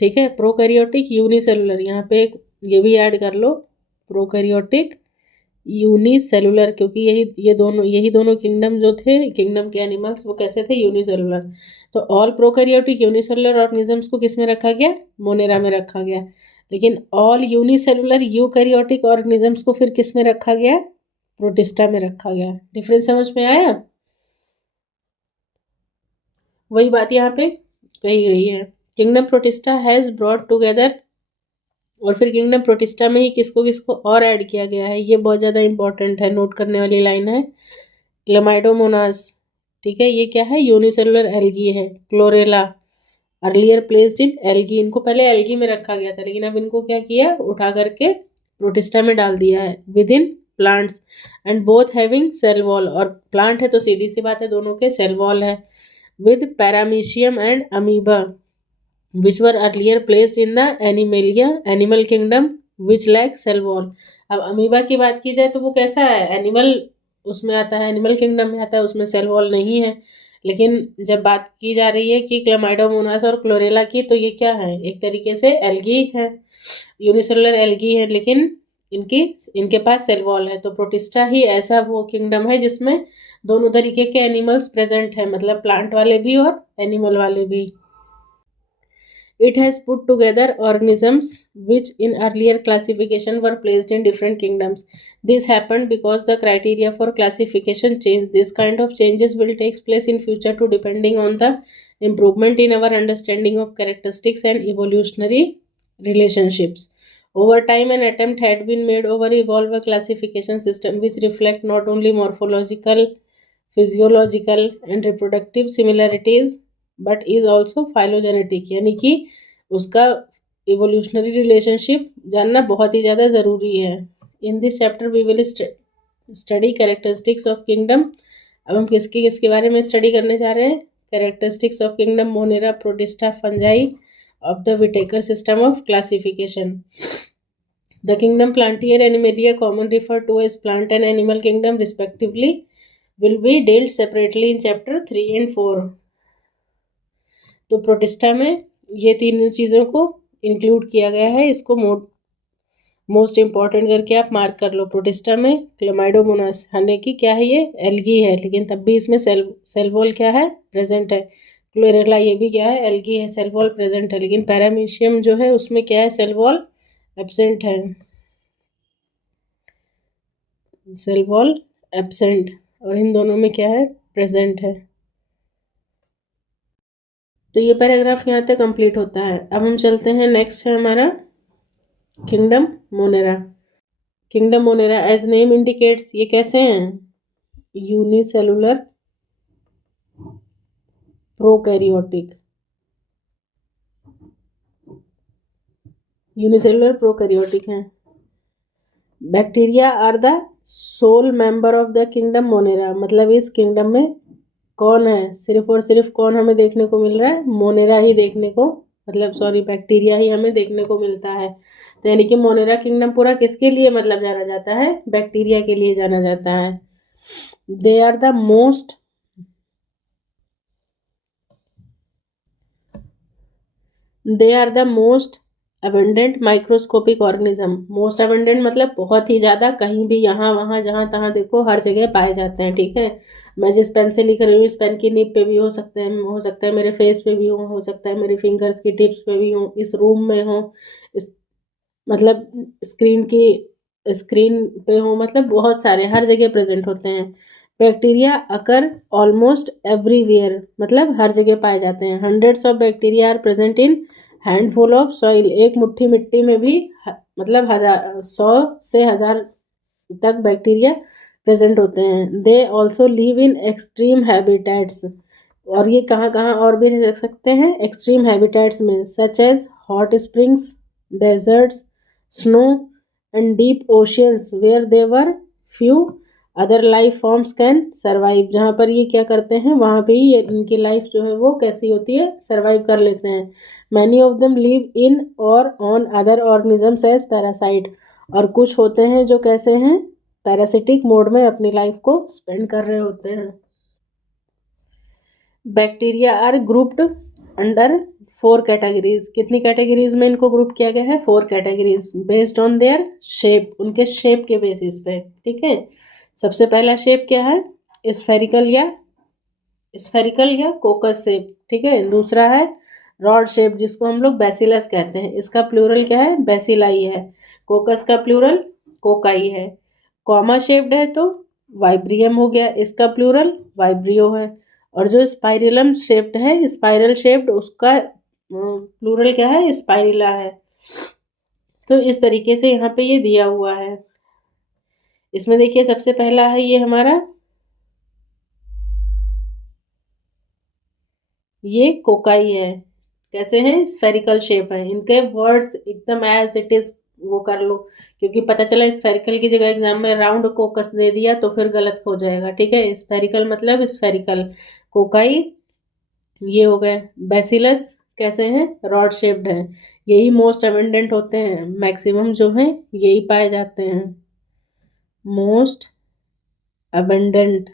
ठीक है, प्रोकैरियोटिक यूनिसेलुलर, यहाँ पे एक ये भी ऐड कर लो, प्रोकैरियोटिक यूनिसेलुलर, क्योंकि यही दोनों किंगडम जो थे, किंगडम के एनिमल्स वो कैसे थे, यूनिसेलुलर। तो ऑल प्रोकैरियोटिक यूनिसेलुलर ऑर्गेनिजम्स को किस में रखा गया, मोनेरा में रखा गया। लेकिन ऑल यूनिसेलुलर यूकैरियोटिक ऑर्गेनिजम्स को फिर किस में रखा गया, प्रोटिस्टा में रखा गया। डिफरेंस समझ में आया। वही बात यहाँ पे कही गई है। Kingdom protista has brought together, और फिर किंगडम प्रोटिस्टा में ही किसको किसको और ऐड किया गया है, ये बहुत ज़्यादा इंपॉर्टेंट है, नोट करने वाली लाइन है। क्लेमाइडोमोनास, ठीक है, ये क्या है, यूनिसेलुलर एल्गी है। Chlorella earlier placed in algae, इनको पहले एल्गी में रखा गया था लेकिन अब इनको क्या किया, उठा करके प्रोटिस्टा में डाल दिया है। With in plants and both having cell wall, और प्लांट है तो सीधी सी बात है दोनों के सेल वॉल है। With paramecium and amoeba which were earlier placed in the animalia animal kingdom which lack cell wall। अब अमीबा की बात की जाए तो वो कैसा है, एनिमल उसमें आता है, एनिमल किंगडम में आता है, उसमें सेल वॉल नहीं है। लेकिन जब बात की जा रही है कि क्लेमाइडोमोनास और क्लोरेला की, तो ये क्या है, एक तरीके से एल्गी है, यूनिसेलुलर एल्गी है, लेकिन इनकी इनके पास सेल वॉल है। तो प्रोटिस्टा ही ऐसा वो किंगडम है जिसमें दोनों तरीके के एनिमल्स प्रेजेंट है, मतलब प्लांट वाले भी और एनिमल वाले भी। It has put together organisms which in earlier classification were placed in different kingdoms. This happened because the criteria for classification changed. This kind of changes will take place in future too, depending on the improvement in our understanding of characteristics and evolutionary relationships. Over time, an attempt had been made over evolve a classification system which reflect not only morphological, physiological and reproductive similarities but is also phylogenetic, यानी कि उसका evolutionary relationship जानना बहुत ही ज़्यादा ज़रूरी है। In this chapter we will study characteristics of kingdom. अब हम किसके किसके बारे में स्टडी करने जा रहे हैं, characteristics of kingdom Monera, Protista, Fungi of the Whittaker system of classification. The kingdom Plantae Animalia common refer to as plant and animal kingdom respectively will be dealt separately in chapter 3 and 4। तो protista में ये तीन चीज़ों को include किया गया है, इसको मोस्ट इंपॉर्टेंट करके आप मार्क कर लो। प्रोटिस्टा में क्लेमाइडोमोनास, हालांकि क्या है, ये एल्गी है लेकिन तब भी इसमें सेल वॉल क्या है, प्रेजेंट है। क्लोरेला ये भी क्या है, एल्गी है, सेल वॉल प्रेजेंट है। लेकिन पैरामीशियम जो है उसमें क्या है, सेल वॉल एब्सेंट है, सेल वॉल एब्सेंट, और इन दोनों में क्या है, प्रेजेंट है। तो ये पैराग्राफ यहाँ तक कंप्लीट होता है। अब हम चलते हैं, नेक्स्ट है हमारा kingdom Monera. Kingdom Monera as name indicates, ये कैसे हैं, यूनिसेलुलर प्रोकैरियोटिक, यूनिसेलुलर प्रोकैरियोटिक हैं। Bacteria are the sole member of the kingdom Monera, मतलब इस किंगडम में कौन है, सिर्फ और सिर्फ कौन हमें देखने को मिल रहा है, मोनेरा ही देखने को, मतलब सॉरी बैक्टीरिया ही हमें देखने को मिलता है। तो यानी कि मोनेरा किंगडम पूरा किसके लिए मतलब जाना जाता है, बैक्टीरिया के लिए जाना जाता है। They are the most they are the most abundant microscopic organism, most abundant मतलब बहुत ही ज़्यादा, कहीं भी यहाँ वहाँ जहाँ तहाँ देखो हर जगह पाए जाते हैं, ठीक है। मैं जिस पेन से लिख रही हूँ इस पेन की निब पे भी हो सकता है मेरे फेस पे भी हो सकता है मेरे फिंगर्स की टिप्स पे भी हो, इस रूम में हो, इस मतलब स्क्रीन पे हो, मतलब बहुत सारे हर जगह प्रेजेंट होते हैं। बैक्टीरिया अकर ऑलमोस्ट एवरीवेयर, मतलब हर जगह पाए जाते हैं। Hundreds of bacteria are present in handful of soil, एक मुट्ठी मिट्टी में भी मतलब 100 से 1000 तक बैक्टीरिया प्रेजेंट होते हैं। They also live in extreme habitats, और ये कहाँ कहाँ और भी रह सकते हैं एक्सट्रीम हैबिटेट्स में, such as hot springs, deserts, snow and deep oceans where very few other life forms can survive. जहाँ पर ये क्या करते हैं वहाँ पे ही इनकी लाइफ जो है वो कैसी होती है, सर्वाइव कर लेते हैं। Many of them live in और on other organisms as parasite, और कुछ होते हैं जो कैसे हैं, पैरासिटिक मोड में अपनी लाइफ को स्पेंड कर रहे होते हैं। Bacteria are grouped under 4 categories, कितनी कैटेगरीज में इनको ग्रुप किया गया है, 4 categories, based on their shape, उनके शेप के बेसिस पे, ठीक है। सबसे पहला शेप क्या है, स्फेरिकल या कोकस शेप, ठीक है। दूसरा है रॉड शेप जिसको हम लोग बैसिलस कहते हैं, इसका प्लूरल क्या है, बैसिलाई है। कोकस का प्लूरल कोकाई है। कॉमा शेप्ड है तो वाइब्रियम हो गया, इसका प्लूरल वाइब्रियो है। और जो स्पाइरलम शेप्ड है, स्पाइरल शेप्ड, उसका प्लूरल क्या है, स्पाइरिला है। तो इस तरीके से यहाँ पे ये दिया हुआ है। इसमें देखिए सबसे पहला है ये हमारा, ये कोकाई है, कैसे हैं, स्फेरिकल शेप है। इनके वर्ड्स एकदम एज इट इज वो कर लो, क्योंकि पता चला स्फेरिकल की जगह एग्जाम में राउंड कोकस दे दिया तो फिर गलत हो जाएगा, ठीक है। स्फेरिकल मतलब स्फेरिकल, कोकाई ये हो गए। बेसिलस कैसे हैं, रॉड शेप्ड है। यही मोस्ट अबेंडेंट होते हैं, मैक्सिमम जो हैं यही पाए जाते हैं, मोस्ट अबेंडेंट।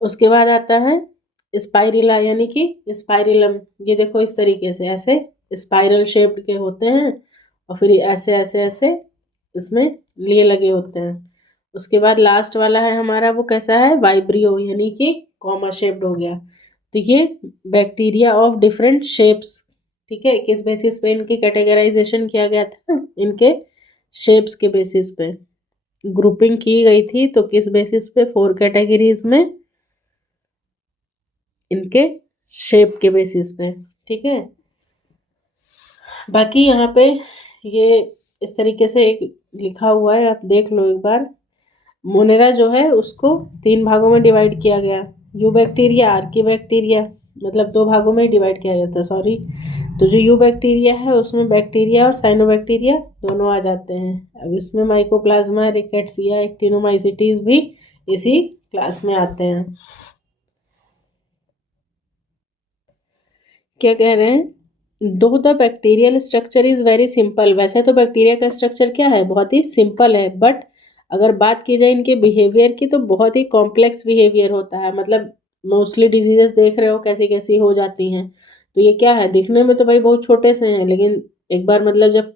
उसके बाद आता है स्पाइरिला यानी कि स्पाइरिलम, ये देखो इस तरीके से ऐसे स्पाइरल शेप्ड के होते हैं, और फिर ये ऐसे ऐसे ऐसे इसमें लिए लगे होते हैं। उसके बाद लास्ट वाला है हमारा, वो कैसा है, वाइब्रियो यानी कि कॉमा शेप्ड हो गया। तो ये बैक्टीरिया ऑफ डिफरेंट शेप्स, ठीक है, किस बेसिस पे इनकी कैटेगराइजेशन किया गया था, इनके शेप्स के बेसिस पे ग्रुपिंग की गई थी। तो किस बेसिस पे, 4 कैटेगरीज में, इनके शेप के बेसिस पे, ठीक है। बाकी यहाँ पे ये इस तरीके से एक लिखा हुआ है, आप देख लो एक बार। मोनेरा जो है उसको 3 भागों में डिवाइड किया गया, यू बैक्टीरिया, आर्की बैक्टीरिया, मतलब 2 भागों में डिवाइड किया जाता है, सॉरी। तो जो यू बैक्टीरिया है उसमें बैक्टीरिया और साइनोबैक्टीरिया दोनों आ जाते हैं। अब इसमें माइकोप्लाज्मा, रिकेट्सिया, एक्टिनोमाइसिटीज भी इसी क्लास में आते हैं। क्या कह रहे हैं, दो the bacterial structure is very simple, वैसे तो बैक्टीरिया का स्ट्रक्चर क्या है, बहुत ही सिंपल है, बट अगर बात की जाए इनके बिहेवियर की तो बहुत ही कॉम्प्लेक्स बिहेवियर होता है। मतलब मोस्टली डिजीजेस देख रहे हो कैसी कैसी हो जाती हैं। तो ये क्या है, दिखने में तो भाई बहुत छोटे से हैं, लेकिन एक बार मतलब जब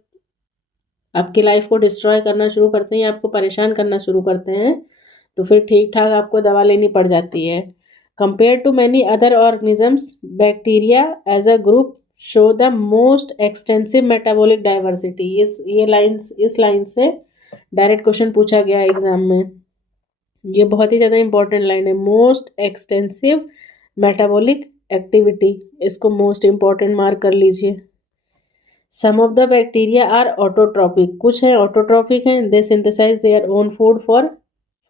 आपकी लाइफ को डिस्ट्रॉय करना शुरू करते हैं, आपको परेशान करना शुरू करते हैं, तो फिर ठीक ठाक आपको दवा लेनी पड़ जाती है। Compare to many other organisms, bacteria as a group show the most extensive metabolic diversity. इस लाइन से डायरेक्ट क्वेश्चन पूछा गया है एग्जाम में। ये बहुत ही ज़्यादा इंपॉर्टेंट लाइन है, मोस्ट एक्सटेंसिव मेटाबॉलिक एक्टिविटी, इसको मोस्ट इंपॉर्टेंट मार्क कर लीजिए। Some of the bacteria are autotrophic, कुछ हैं ऑटोट्रॉपिक हैं, they synthesize their own food for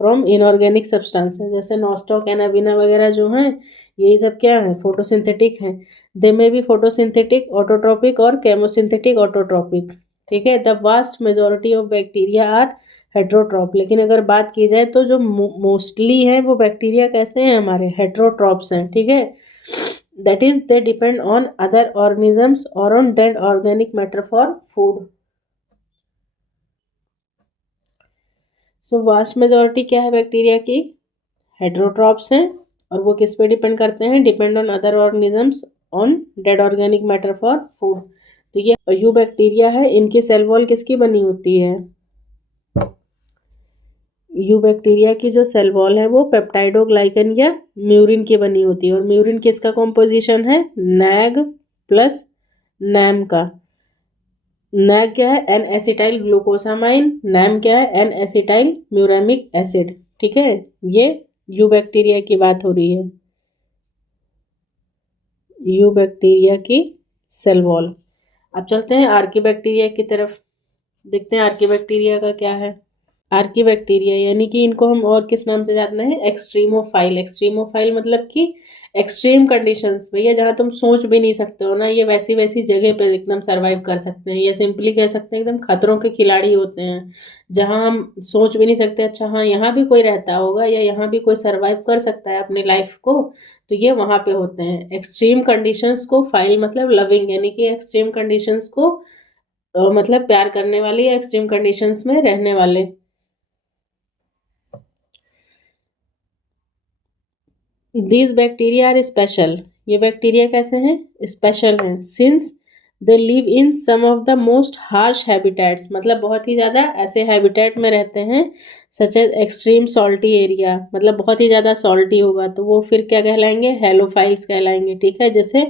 from inorganic substances, जैसे नॉस्टॉक, एनाबिना वगैरह जो हैं, यही सब क्या है, फोटोसिंथेटिक हैं। दे में भी फोटोसिंथेटिक ऑटोट्रॉपिक और केमोसिंथेटिक ऑटोट्रॉपिक, ठीक है। The vast majority of bacteria are heterotroph, लेकिन अगर बात की जाए तो जो मोस्टली हैं वो बैक्टीरिया कैसे हैं, हमारे हेट्रोट्रॉप्स हैं, ठीक है। that is they depend on other organisms or on dead organic matter for food. So vast majority क्या है बैक्टीरिया की, हेट्रोट्रॉप्स हैं, और वो किस पे डिपेंड करते हैं? Depend on other organisms on dead organic matter for food. तो ये यू बैक्टीरिया है, इनकी सेल वॉल किसकी बनी होती है? यू बैक्टीरिया की जो सेल वॉल है वो पेप्टाइडोग्लाइकन या म्यूरिन की बनी होती है। और म्यूरिन किसका कॉम्पोजिशन है? नैग प्लस नैम का। नैग क्या है? N acetyl glucosamine. नैम क्या है? N acetyl muramic acid. ठीक है, ये यू बैक्टीरिया की बात हो रही है, यू बैक्टीरिया की सेल वॉल। अब चलते हैं आर्की बैक्टीरिया की तरफ, देखते हैं आर्की बैक्टीरिया का क्या है। आर्की बैक्टीरिया यानी कि इनको हम और किस नाम से जानते हैं? एक्सट्रीमोफाइल। एक्सट्रीमोफाइल मतलब कि एक्सट्रीम कंडीशंस, भैया जहाँ तुम सोच भी नहीं सकते हो ना, ये वैसी वैसी जगह पे एकदम सरवाइव कर सकते हैं, या सिंपली कह सकते हैं एकदम खतरों के खिलाड़ी होते हैं, जहाँ हम सोच भी नहीं सकते अच्छा हाँ यहाँ भी कोई रहता होगा या यहाँ भी कोई सरवाइव कर सकता है अपनी लाइफ को, तो ये वहाँ पे होते हैं। एक्सट्रीम कंडीशंस को, फाइल मतलब लविंग, यानी कि एक्सट्रीम कंडीशंस को मतलब प्यार करने वाले या एक्सट्रीम कंडीशंस में रहने वाले। दीज बैक्टीरिया आर स्पेशल, ये बैक्टीरिया कैसे हैं? स्पेशल हैं। Since they live in some of the most harsh habitats, मतलब बहुत ही ज़्यादा ऐसे हैबिटेट में रहते हैं, such as extreme salty area, मतलब बहुत ही ज़्यादा सॉल्टी होगा तो वो फिर क्या कहलाएंगे? हेलोफाइल्स कहलाएंगे। ठीक है, जैसे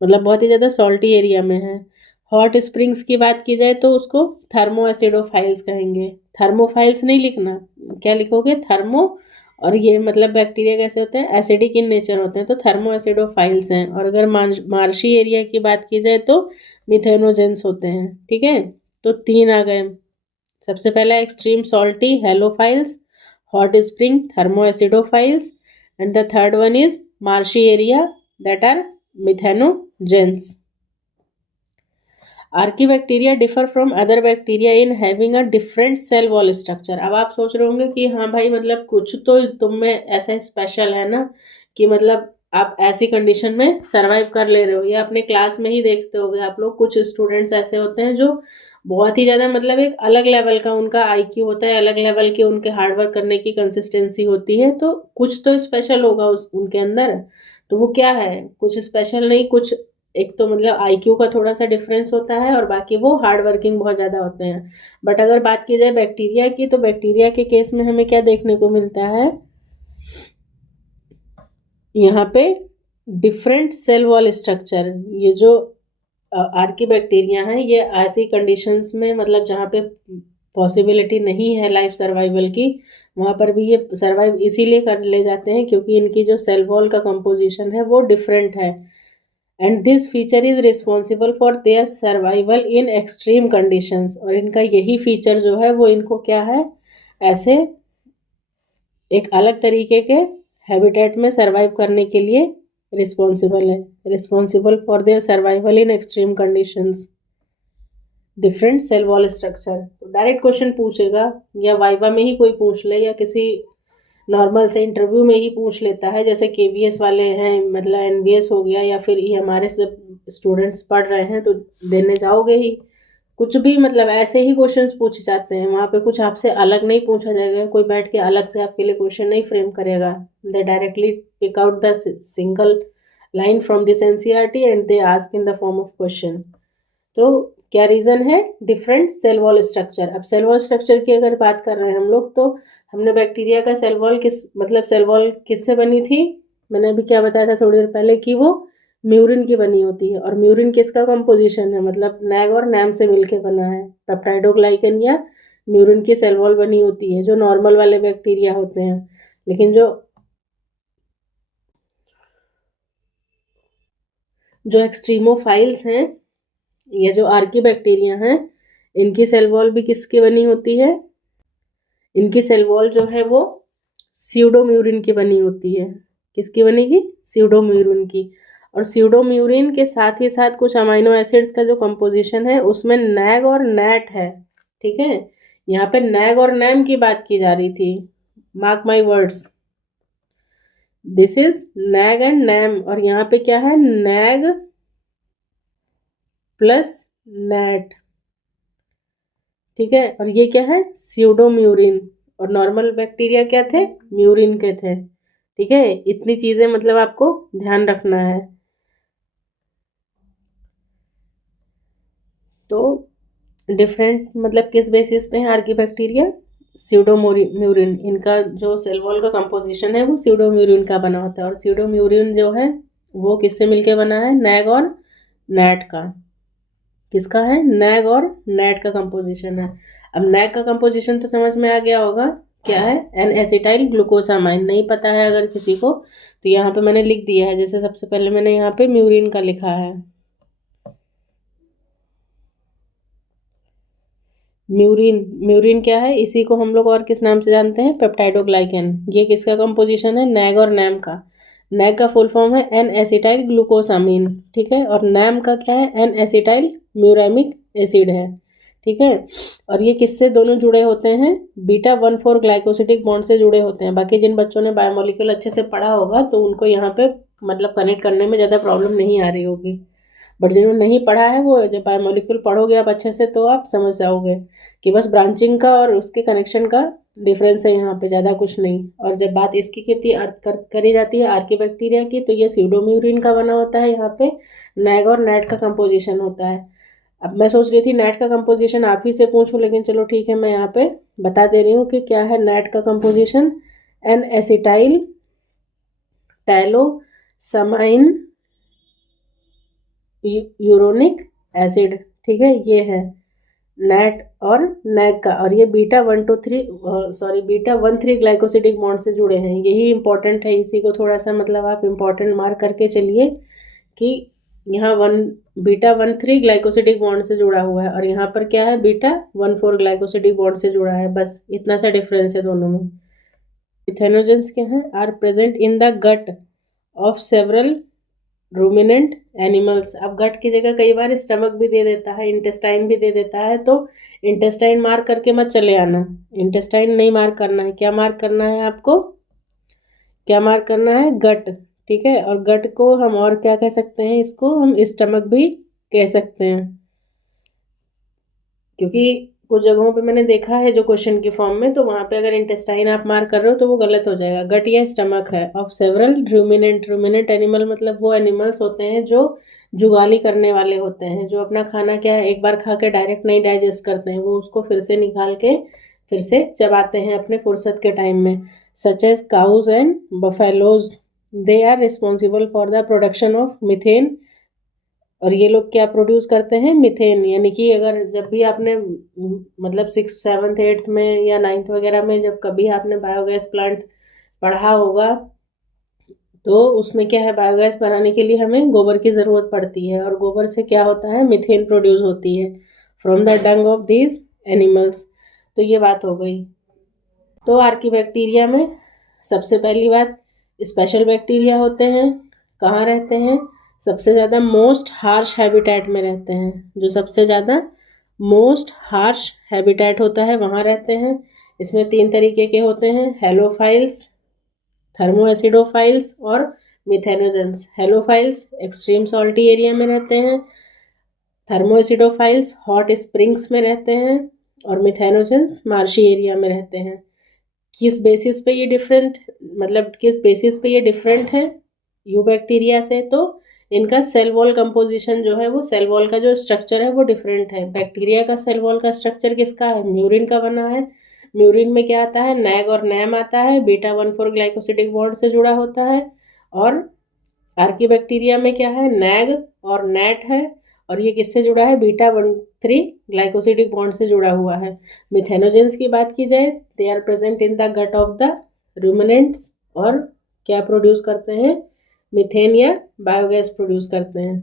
मतलब बहुत ही ज़्यादा सॉल्टी एरिया में है। हॉट स्प्रिंग्स की बात की जाए तो उसको थर्मो एसिडोफाइल्स कहेंगे। थर्मोफाइल्स नहीं लिखना, क्या लिखोगे? थर्मो। और ये मतलब बैक्टीरिया कैसे होते हैं? एसिडिक इन नेचर होते हैं, तो थर्मो एसिडोफाइल्स हैं। और अगर मार्शी एरिया की बात की जाए तो मिथेनोजेंस होते हैं। ठीक है, तो तीन आ गए। सबसे पहला extreme salty halophiles, hot spring thermoacidophiles, and the third one is marshy area that are methanogens. Archaebacteria differ from other bacteria in having a different cell wall structure. अब आप सोच रहे होंगे कि हाँ भाई मतलब कुछ तो तुम में ऐसा स्पेशल है ना, कि मतलब आप ऐसी कंडीशन में सरवाइव कर ले रहे हो, या अपने क्लास में ही देखते होगे आप लोग, कुछ स्टूडेंट्स ऐसे होते हैं जो बहुत ही ज़्यादा मतलब एक अलग लेवल का उनका आईक्यू होता है, अलग लेवल के उनके हार्डवर्क करने की कंसिस्टेंसी होती है, तो कुछ तो स्पेशल होगा उस उनके अंदर। तो वो क्या है? कुछ स्पेशल नहीं, कुछ एक तो मतलब आईक्यू का थोड़ा सा डिफरेंस होता है और बाकी वो हार्ड वर्किंग बहुत ज़्यादा होते हैं। बट अगर बात की जाए बैक्टीरिया की, तो बैक्टीरिया के केस में हमें क्या देखने को मिलता है? यहाँ पे डिफरेंट सेल वॉल स्ट्रक्चर। ये जो आर्की बैक्टीरिया हैं ये ऐसी कंडीशंस में मतलब जहाँ पे पॉसिबिलिटी नहीं है लाइफ सर्वाइवल की, वहाँ पर भी ये सर्वाइव इसीलिए कर ले जाते हैं क्योंकि इनकी जो सेल वॉल का कंपोजिशन है वो डिफरेंट है। And this feature is responsible for their survival in extreme conditions. और इनका यही फीचर जो है वो इनको क्या है? ऐसे एक अलग तरीके के हैबिटेट में सर्वाइव करने के लिए रिस्पॉन्सिबल है, responsible for their survival in extreme conditions. Different cell wall structure, तो डायरेक्ट क्वेश्चन पूछेगा या वाइवा में ही कोई पूछ ले या किसी नॉर्मल से इंटरव्यू में ही पूछ लेता है, जैसे केवीएस वाले हैं, मतलब एनवीएस हो गया, या फिर ईएमआरएस जब स्टूडेंट्स पढ़ रहे हैं तो देने जाओगे ही, कुछ भी मतलब ऐसे ही क्वेश्चंस पूछे जाते हैं, वहाँ पे कुछ आपसे अलग नहीं पूछा जाएगा, कोई बैठ के अलग से आपके लिए क्वेश्चन नहीं फ्रेम करेगा। They directly pick out the single line from this NCERT and they ask in the form of question. तो क्या रीज़न है? Different cell wall structure. अब सेल वॉल स्ट्रक्चर की अगर बात कर रहे हैं हम लोग, तो हमने बैक्टीरिया का सेल वॉल किस मतलब सेल वॉल किससे बनी थी? मैंने अभी क्या बताया था थोड़ी देर पहले कि वो म्यूरिन की बनी होती है। और म्यूरिन किसका कंपोजिशन है? मतलब नैग और नैम से मिलके बना है। पेप्टाइडोग्लाइकन या म्यूरिन की सेल वॉल बनी होती है जो नॉर्मल वाले बैक्टीरिया होते हैं। लेकिन जो एक्सट्रीमोफाइल्स हैं, ये जो आर्की बैक्टीरिया हैं, इनकी सेल वॉल भी किसकी बनी होती है? इनकी सेल वॉल जो है वो स्यूडोम्यूरिन की बनी होती है। किसकी बनेगी? स्यूडोम्यूरिन की। और स्यूडोम्यूरिन के साथ ही साथ कुछ अमीनो एसिड्स का जो कंपोजिशन है उसमें नैग और नैट है। ठीक है, यहाँ पे नैग और नैम की बात की जा रही थी, mark my words, this is NAG and NAM. और यहाँ पे क्या है? NAG plus NAT. ठीक है, और ये क्या है? स्यूडोम्यूरिन। और नॉर्मल बैक्टीरिया क्या थे, म्यूरिन के थे। ठीक है, इतनी चीज़ें मतलब आपको ध्यान रखना है। तो डिफरेंट मतलब किस बेसिस पे है आर्कीबैक्टीरिया, म्यूरिन, इनका जो सेल वॉल का कंपोजिशन है वो म्यूरिन का बना होता है। और म्यूरिन जो है वो किससे मिलके बना है, नैग और नैट का। किसका है, नैग और नैट का कंपोजिशन है। अब नैग का कंपोजिशन तो समझ में आ गया होगा, क्या है, एन एसिटाइल ग्लूकोसामाइन। नहीं पता है अगर किसी को तो यहाँ पे मैंने लिख दिया है, जैसे सबसे पहले मैंने यहाँ पे म्यूरिन का लिखा है। म्यूरिन क्या है, इसी को हम लोग और किस नाम से जानते हैं, पेप्टाइडोग्लाइकन। ये किसका कंपोजिशन है, नैग और नैम का। नैग का फुल फॉर्म है एन एसिटाइल ग्लूकोसामीन। ठीक है, और नैम का क्या है, एन एसिटाइल म्यूरामिक एसिड है। ठीक है, और ये किससे दोनों जुड़े होते हैं, बीटा 1,4 ग्लाइकोसिडिक बॉन्ड से जुड़े होते हैं। बाकी जिन बच्चों ने बायोमोलिक्यूल अच्छे से पढ़ा होगा तो उनको यहाँ पे मतलब कनेक्ट करने में ज़्यादा प्रॉब्लम नहीं आ रही होगी। बट जिन्होंने नहीं पढ़ा है वो जब बायोमोलिक्यूल पढ़ोगे आप अच्छे से तो आप समझ जाओगे कि बस ब्रांचिंग का और उसके कनेक्शन का डिफरेंस है यहाँ पे, ज़्यादा कुछ नहीं। और जब बात इसकी करी जाती है आर्कीबैक्टीरिया की, तो ये स्यूडोम्यूरिन का बना होता है। यहाँ पे नैग और नैट का कंपोजिशन होता है। अब मैं सोच रही थी नैट का कंपोजिशन आप ही से पूछूं, लेकिन चलो ठीक है, मैं यहाँ पे बता दे रही हूँ कि क्या है नैट का composition. N acetyl talosamine uronic acid. ठीक है, ये है नैट और नैग का। और ये बीटा 1,3 ग्लाइकोसिडिक बॉन्ड से जुड़े हैं। यही इंपॉर्टेंट है, इसी को थोड़ा सा मतलब आप इंपॉर्टेंट मार्क करके चलिए कि यहाँ बीटा 1,3 ग्लाइकोसिडिक बॉन्ड से जुड़ा हुआ है और यहाँ पर क्या है, बीटा 1,4 ग्लाइकोसिडिक बॉन्ड से जुड़ा है। बस इतना सा डिफरेंस है दोनों में। मिथेनोजेंस क्या है, are present in the gut of several ruminant animals. अब गट की जगह कई बार स्टमक भी दे देता है, इंटेस्टाइन भी दे देता है, तो इंटेस्टाइन मार्क करके मत चले आना। इंटेस्टाइन नहीं मार्क करना है, क्या मार्क करना है आपको, क्या मार्क करना है, गट। ठीक है, और गट को हम और क्या कह सकते हैं, इसको हम स्टमक भी कह सकते हैं। क्योंकि कुछ जगहों पे मैंने देखा है जो क्वेश्चन के फॉर्म में, तो वहाँ पे अगर इंटेस्टाइन आप मार्क कर रहे हो तो वो गलत हो जाएगा। गट या स्टमक है ऑफ सेवरल रूमिनेंट एनिमल, मतलब वो एनिमल्स होते हैं जो जुगाली करने वाले होते हैं, जो अपना खाना क्या है एक बार खा के डायरेक्ट नहीं डाइजेस्ट करते हैं, वो उसको फिर से निकाल के फिर से चबाते हैं अपने फुर्सत के टाइम में। Such as cows and buffaloes, they are responsible for the production of methane. और ये लोग क्या प्रोड्यूस करते हैं, मीथेन। यानी कि अगर जब भी आपने मतलब 6th 7th 8th में या 9th वगैरह में जब कभी आपने बायोगैस प्लांट पढ़ा होगा, तो उसमें क्या है, बायोगैस बनाने के लिए हमें गोबर की ज़रूरत पड़ती है और गोबर से क्या होता है, मीथेन प्रोड्यूस होती है from the Dang of these animals. तो ये बात हो गई। तो आर्कीबैक्टीरिया में सबसे पहली बात, स्पेशल बैक्टीरिया होते हैं, कहाँ रहते हैं, सबसे ज़्यादा मोस्ट हार्श हैबिटेट में रहते हैं। जो सबसे ज़्यादा मोस्ट हार्श हैबिटेट होता है वहाँ रहते हैं। इसमें 3 तरीके के होते हैं, हेलोफाइल्स, थर्मोएसिडोफाइल्स और methanogens. Halophiles extreme salty area में रहते हैं, थर्मोएसिडोफाइल्स हॉट स्प्रिंग्स में रहते हैं और मिथेनोजेंस मार्शी एरिया में रहते हैं। किस बेसिस पे ये डिफरेंट, मतलब किस बेसिस पे ये डिफरेंट है यू बैक्टीरिया से, तो इनका सेल वॉल कंपोजिशन जो है, वो सेल वॉल का जो स्ट्रक्चर है वो डिफरेंट है। बैक्टीरिया का सेल वॉल का स्ट्रक्चर किसका है, म्यूरिन का बना है। म्यूरिन में क्या आता है, नैग और नैम आता है, बीटा 1,4 ग्लाइकोसिडिक बॉन्ड से जुड़ा होता है। और आर्कीबैक्टीरिया में क्या है, नैग और नैट है, और ये किससे जुड़ा है, बीटा 1,3 ग्लाइकोसिडिक बॉन्ड से जुड़ा हुआ है। मिथेनोजेंस की बात की जाए, they are present in the gut of the ruminants और क्या प्रोड्यूस करते हैं, मीथेन या बायोगैस प्रोड्यूस करते हैं।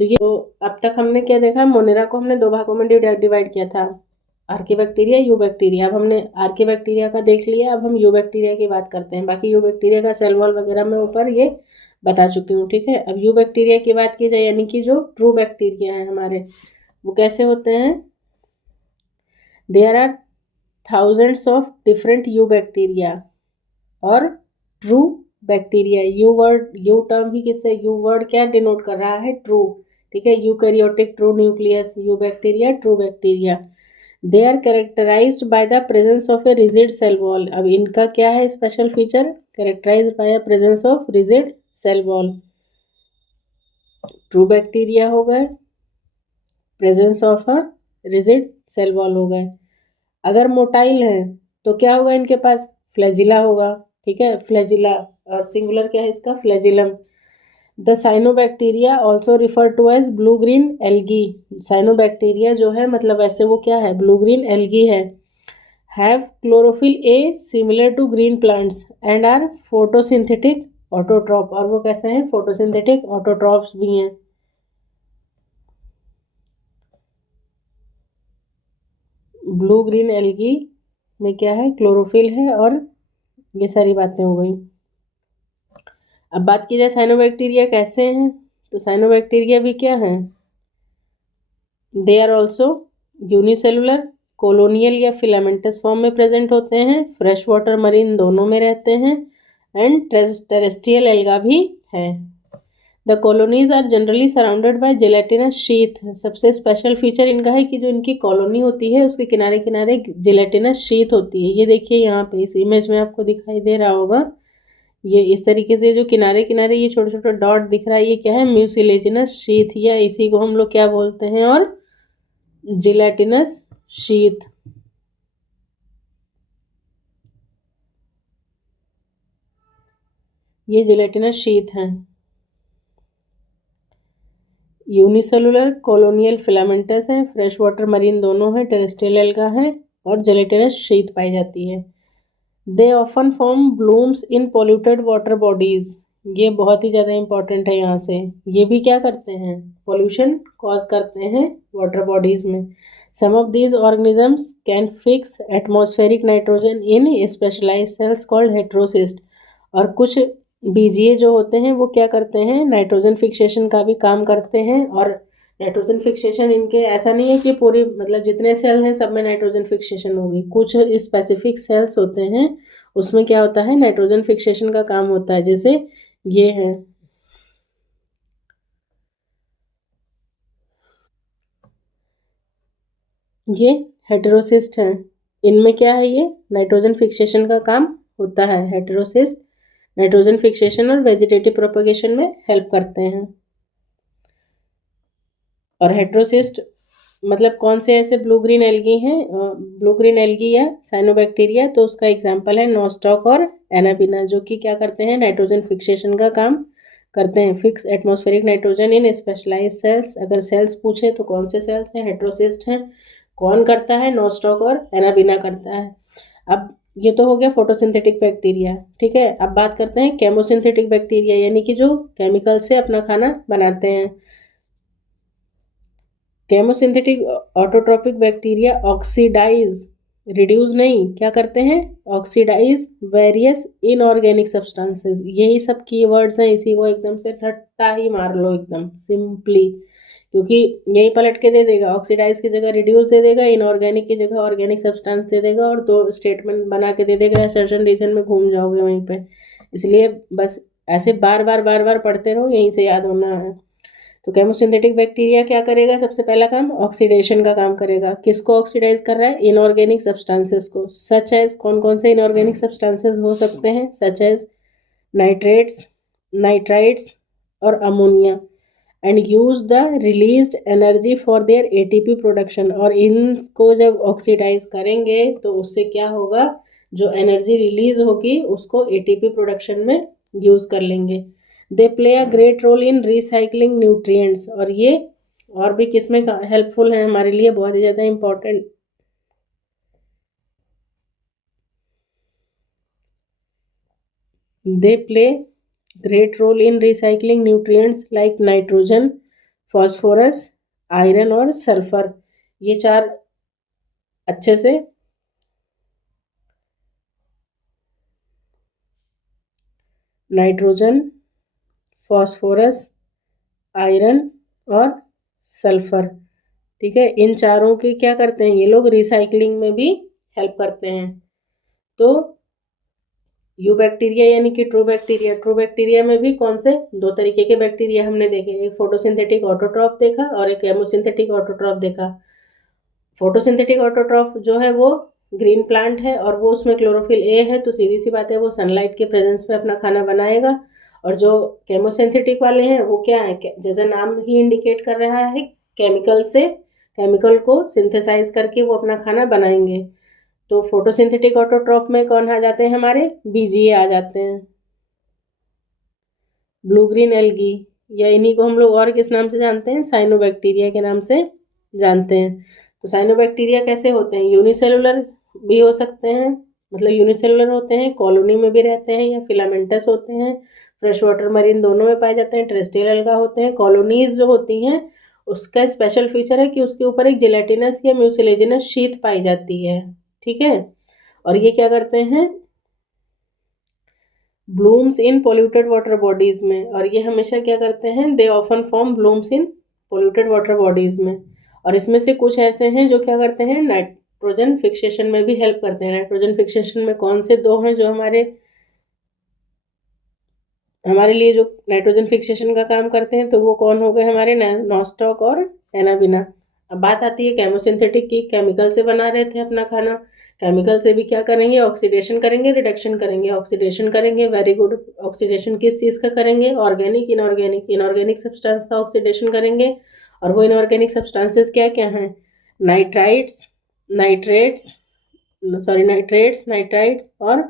तो अब तक हमने क्या देखा, मोनेरा को हमने 2 भागों में डिवाइड किया था, आर्कीबैक्टीरिया, यू बैक्टीरिया। अब हमने आर्कीबैक्टीरिया का देख लिया, अब हम यू बैक्टीरिया की बात करते हैं। बाकी यू बैक्टीरिया का सेल वॉल वगैरह मैं ऊपर ये बता चुकी हूँ। ठीक है, अब यू बैक्टीरिया की बात की जाए, यानी कि जो ट्रू बैक्टीरिया हैं हमारे, वो कैसे होते हैं, there are thousands of different eubacteria और ट्रू बैक्टीरिया। यू टर्म ही किससे, यू वर्ड क्या डिनोट कर रहा है, ट्रू। ठीक है, eukaryotic true nucleus, eubacteria, true bacteria. They are characterized by the presence of a rigid cell wall. अब इनका क्या है special feature? Characterized by a presence of rigid cell wall. True bacteria हो गए, presence of a rigid cell wall हो गए। अगर motile हैं तो क्या होगा इनके पास? फ्लैजिला होगा, ठीक है, फ्लैजिला। और सिंगुलर क्या है इसका? Flagellum. The cyanobacteria also refer to as blue green algae. Cyanobacteria जो है मतलब वैसे वो क्या है? ब्लू ग्रीन एल्गी है। Have chlorophyll a similar to green plants and are photosynthetic autotroph. और वो कैसे हैं? फोटोसिंथेटिक ऑटोट्रॉप्स भी हैं। ब्लू ग्रीन एल्गी में क्या है? क्लोरोफिल है और ये सारी बातें हो गई। अब बात की जाए साइनोबैक्टीरिया कैसे हैं, तो साइनोबैक्टीरिया भी क्या हैं? They are also unicellular, colonial या फिलामेंटस फॉर्म में प्रेजेंट होते हैं, फ्रेश वाटर मरीन दोनों में रहते हैं, एंड टेरेस्ट्रियल एल्गा भी है। The colonies are generally surrounded by gelatinous sheath. सबसे स्पेशल फीचर इनका है कि जो इनकी कॉलोनी होती है उसके किनारे किनारे जेलेटिनस शीथ होती है। ये देखिए यहाँ पे इस इमेज में आपको दिखाई दे रहा होगा, ये इस तरीके से जो किनारे किनारे ये छोटे छोटे डॉट दिख रहा है, ये क्या है? म्यूसिलेजिनस शीथ, या इसी को हम लोग क्या बोलते हैं? और जिलेटिनस शीथ। ये जिलेटिनस शीथ हैं। यूनिसेलुलर, कॉलोनियल, फिलामेंटस है, फ्रेश वाटर मरीन दोनों है, टेरेस्ट्रियल एल्गा है, और जिलेटिनस शीथ पाई जाती है। They often form blooms in polluted water bodies. ये बहुत ही ज़्यादा इंपॉर्टेंट है यहाँ से। ये भी क्या करते हैं? पॉल्यूशन कॉज करते हैं वाटर बॉडीज में। Some of these organisms can fix atmospheric nitrogen in specialized cells called heterocyst. और कुछ बीजीए जो होते हैं वो क्या करते हैं? नाइट्रोजन फिक्सेशन का भी काम करते हैं। और नाइट्रोजन फिक्सेशन इनके ऐसा नहीं है कि पूरी मतलब जितने सेल हैं सब में नाइट्रोजन फिक्सेशन होगी। कुछ स्पेसिफिक सेल्स होते हैं उसमें क्या होता है? नाइट्रोजन फिक्सेशन का काम होता है। जैसे ये है, ये हेटेरोसिस्ट हैं। इनमें क्या है? ये नाइट्रोजन फिक्सेशन का काम होता है। हेटेरोसिस्ट नाइट्रोजन फिक्सेशन और वेजिटेटिव प्रोपगेशन में हेल्प करते हैं। और हेटेरोसिस्ट मतलब कौन से ऐसे ब्लू ग्रीन एल्गी हैं? ब्लू ग्रीन एल्गी या साइनोबैक्टीरिया, तो उसका एग्जांपल है नोस्टॉक और एनाबिना, जो कि क्या करते हैं? नाइट्रोजन फिक्सेशन का काम करते हैं। Fix atmospheric nitrogen in specialized cells. अगर सेल्स पूछे तो कौन से सेल्स हैं? हेटेरोसिस्ट हैं। कौन करता है? नोस्टॉक और एनाबिना करता है। अब ये तो हो गया फोटोसिंथेटिक बैक्टीरिया, ठीक है। अब बात करते हैं केमोसिंथेटिक बैक्टीरिया, यानी कि जो केमिकल से अपना खाना बनाते हैं। Chemosynthetic autotrophic bacteria oxidize, reduce नहीं, क्या करते हैं? Oxidize various inorganic substances. यही सब कीवर्ड्स हैं, इसी को एकदम से रट्टा ही मार लो एकदम सिंपली, क्योंकि यही पलट के दे देगा। ऑक्सीडाइज की जगह रिड्यूस दे देगा, इनऑर्गेनिक की जगह ऑर्गेनिक सब्सटेंस दे देगा, और दो स्टेटमेंट बना के दे देगा। सर्जन रीजन में घूम जाओगे वहीं पे। इसलिए बस ऐसे बार बार बार बार पढ़ते रहो, यहीं से याद होना है। तो केमोसिंथेटिक बैक्टीरिया क्या करेगा? सबसे पहला काम ऑक्सीडेशन का काम करेगा। किसको ऑक्सीडाइज कर रहा है? इनऑर्गेनिक सब्सटेंसेस को। सच एज, कौन कौन से इनऑर्गेनिक सब्सटेंसेस हो सकते हैं? सच एज नाइट्रेट्स, नाइट्राइट्स और ammonia, and use the released energy for their ATP production. और इनको जब ऑक्सीडाइज करेंगे तो उससे क्या होगा? जो एनर्जी रिलीज होगी उसको एटीपी प्रोडक्शन में यूज कर लेंगे। They play a great role in recycling nutrients. और ये और भी किसमें हेल्पफुल है हमारे लिए? बहुत ही ज़्यादा important. They play great role in recycling nutrients like nitrogen, phosphorus, iron और सल्फर। ये चार अच्छे से नाइट्रोजन, फॉस्फोरस, आयरन और सल्फर, ठीक है, इन चारों की क्या करते हैं? ये लोग रिसाइकलिंग में भी हेल्प करते हैं। तो यू बैक्टीरिया यानी कि ट्रू बैक्टीरिया। ट्रू बैक्टीरिया में भी कौन से? दो तरीके के बैक्टीरिया हमने देखे, एक फोटोसिंथेटिक ऑटोट्रॉफ देखा और एक केमोसिंथेटिक ऑटोट्रॉफ देखा। फोटोसिंथेटिक ऑटोट्रॉफ जो है वो ग्रीन प्लांट है और वो उसमें क्लोरोफिल ए है, तो सीधी सी बात है वो सनलाइट के प्रेजेंस में अपना खाना बनाएगा। और जो केमोसिंथेटिक वाले हैं वो क्या है, जैसे नाम ही इंडिकेट कर रहा है, केमिकल को सिंथेसाइज करके वो अपना खाना बनाएंगे। तो फोटोसिंथेटिक ऑटोट्रॉफ में कौन आ जाते हैं, हमारे बीजीए आ जाते हैं, ब्लू ग्रीन एल्गी, या इन्हीं को हम लोग और किस नाम से जानते हैं, साइनोबैक्टीरिया के नाम से जानते हैं। तो साइनोबैक्टीरिया कैसे होते हैं, यूनिसेलुलर भी हो सकते हैं, मतलब यूनिसेलुलर होते हैं, कॉलोनी में भी रहते हैं, या फिलामेंटस होते हैं, फ्रेश वाटर मरीन दोनों में पाए जाते हैं, टेरेस्ट्रियल अलगा होते हैं। कॉलोनीज जो होती हैं उसका स्पेशल फीचर है कि उसके ऊपर एक जेलेटिनस या म्यूसिलेजिनस शीथ पाई जाती है, ठीक है। और ये क्या करते हैं, blooms in polluted water bodies में, और ये हमेशा क्या करते हैं, they often form blooms in polluted water bodies में। और इसमें से कुछ ऐसे हैं जो क्या करते हैं, नाइट्रोजन फिक्सेशन में भी हेल्प करते हैं। नाइट्रोजन फिक्सेशन में कौन से दो हैं जो हमारे लिए जो नाइट्रोजन फिक्सेशन का काम करते हैं, तो वो कौन हो गए हमारे, नॉस्टॉक और एनाबिना। अब बात आती है केमोसिंथेटिक की, केमिकल से बना रहे थे अपना खाना, केमिकल से भी क्या करेंगे, ऑक्सीडेशन करेंगे, रिडक्शन करेंगे। ऑक्सीडेशन करेंगे, वेरी गुड, ऑक्सीडेशन किस चीज़ का करेंगे, ऑर्गेनिक इनऑर्गेनिक सब्सटेंस का ऑक्सीडेशन करेंगे। और वो इनऑर्गेनिक सब्सटेंसेस क्या क्या हैं, नाइट्राइट्स नाइट्रेट्स नाइट्रेट्स नाइट्राइट्स और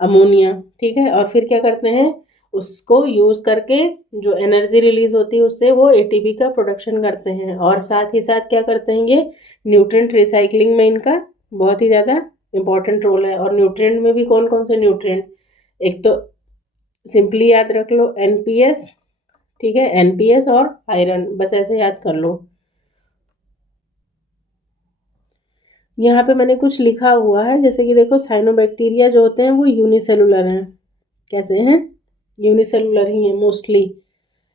अमोनिया, ठीक है। और फिर क्या करते हैं, उसको यूज़ करके जो एनर्जी रिलीज होती है उससे वो एटीपी का प्रोडक्शन करते हैं। और साथ ही साथ क्या करते हैं, ये न्यूट्रिएंट रिसाइकलिंग में इनका बहुत ही ज़्यादा इंपॉर्टेंट रोल है। और न्यूट्रिएंट में भी कौन कौन से न्यूट्रिएंट, एक तो सिंपली याद रख लो एनपीएस, ठीक है, एनपीएस और आयरन, बस ऐसे याद कर लो। यहाँ पे मैंने कुछ लिखा हुआ है, जैसे कि देखो साइनोबैक्टीरिया जो होते हैं वो यूनिसेलुलर हैं, कैसे हैं, यूनिसेलुलर ही हैं मोस्टली,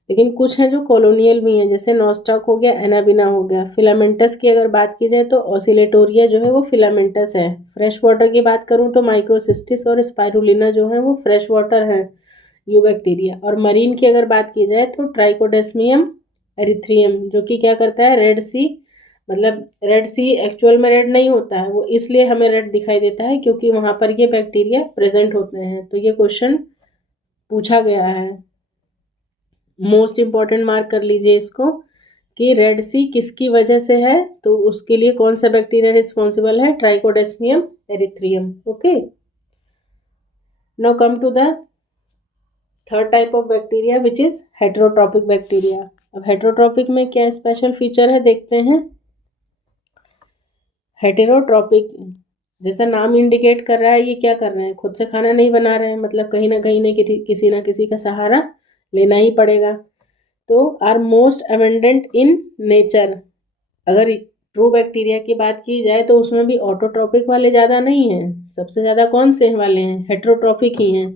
लेकिन कुछ हैं जो कॉलोनियल भी हैं, जैसे नॉस्टॉक हो गया, एनाबिना हो गया। फिलामेंटस की अगर बात की जाए तो ऑसिलेटोरिया जो है वो फिलामेंटस है। फ्रेश वाटर की बात करूँ तो माइक्रोसिस्टिस और स्पाइरुलिना जो है वो फ्रेश वाटर हैं, यूबैक्टीरिया। और मरीन की अगर बात की जाए तो ट्राइकोडेस्मियम एरिथ्रियम, जो कि क्या करता है, रेड सी, मतलब रेड सी एक्चुअल में रेड नहीं होता है, वो इसलिए हमें रेड दिखाई देता है क्योंकि वहाँ पर ये बैक्टीरिया प्रेजेंट होते हैं। तो ये क्वेश्चन पूछा गया है, मोस्ट इम्पॉर्टेंट मार्क कर लीजिए इसको, कि रेड सी किसकी वजह से है, तो उसके लिए कौन सा बैक्टीरिया रिस्पॉन्सिबल है, Trichodesmium erythraeum. Okay, now come to the third type of bacteria which is heterotrophic bacteria. अब हेटेरोट्रॉपिक में क्या स्पेशल फीचर है देखते हैं। हेटेरोट्रॉपिक जैसा नाम इंडिकेट कर रहा है, ये क्या कर रहे हैं, खुद से खाना नहीं बना रहे हैं, मतलब कहीं ना कहीं ने किसी ना किसी का सहारा लेना ही पड़ेगा। तो are most abundant in nature, अगर ट्रू बैक्टीरिया की बात की जाए तो उसमें भी ऑटोट्रॉपिक वाले ज़्यादा नहीं हैं, सबसे ज़्यादा कौन से वाले हैं, हेटेरोट्रॉपिक ही हैं।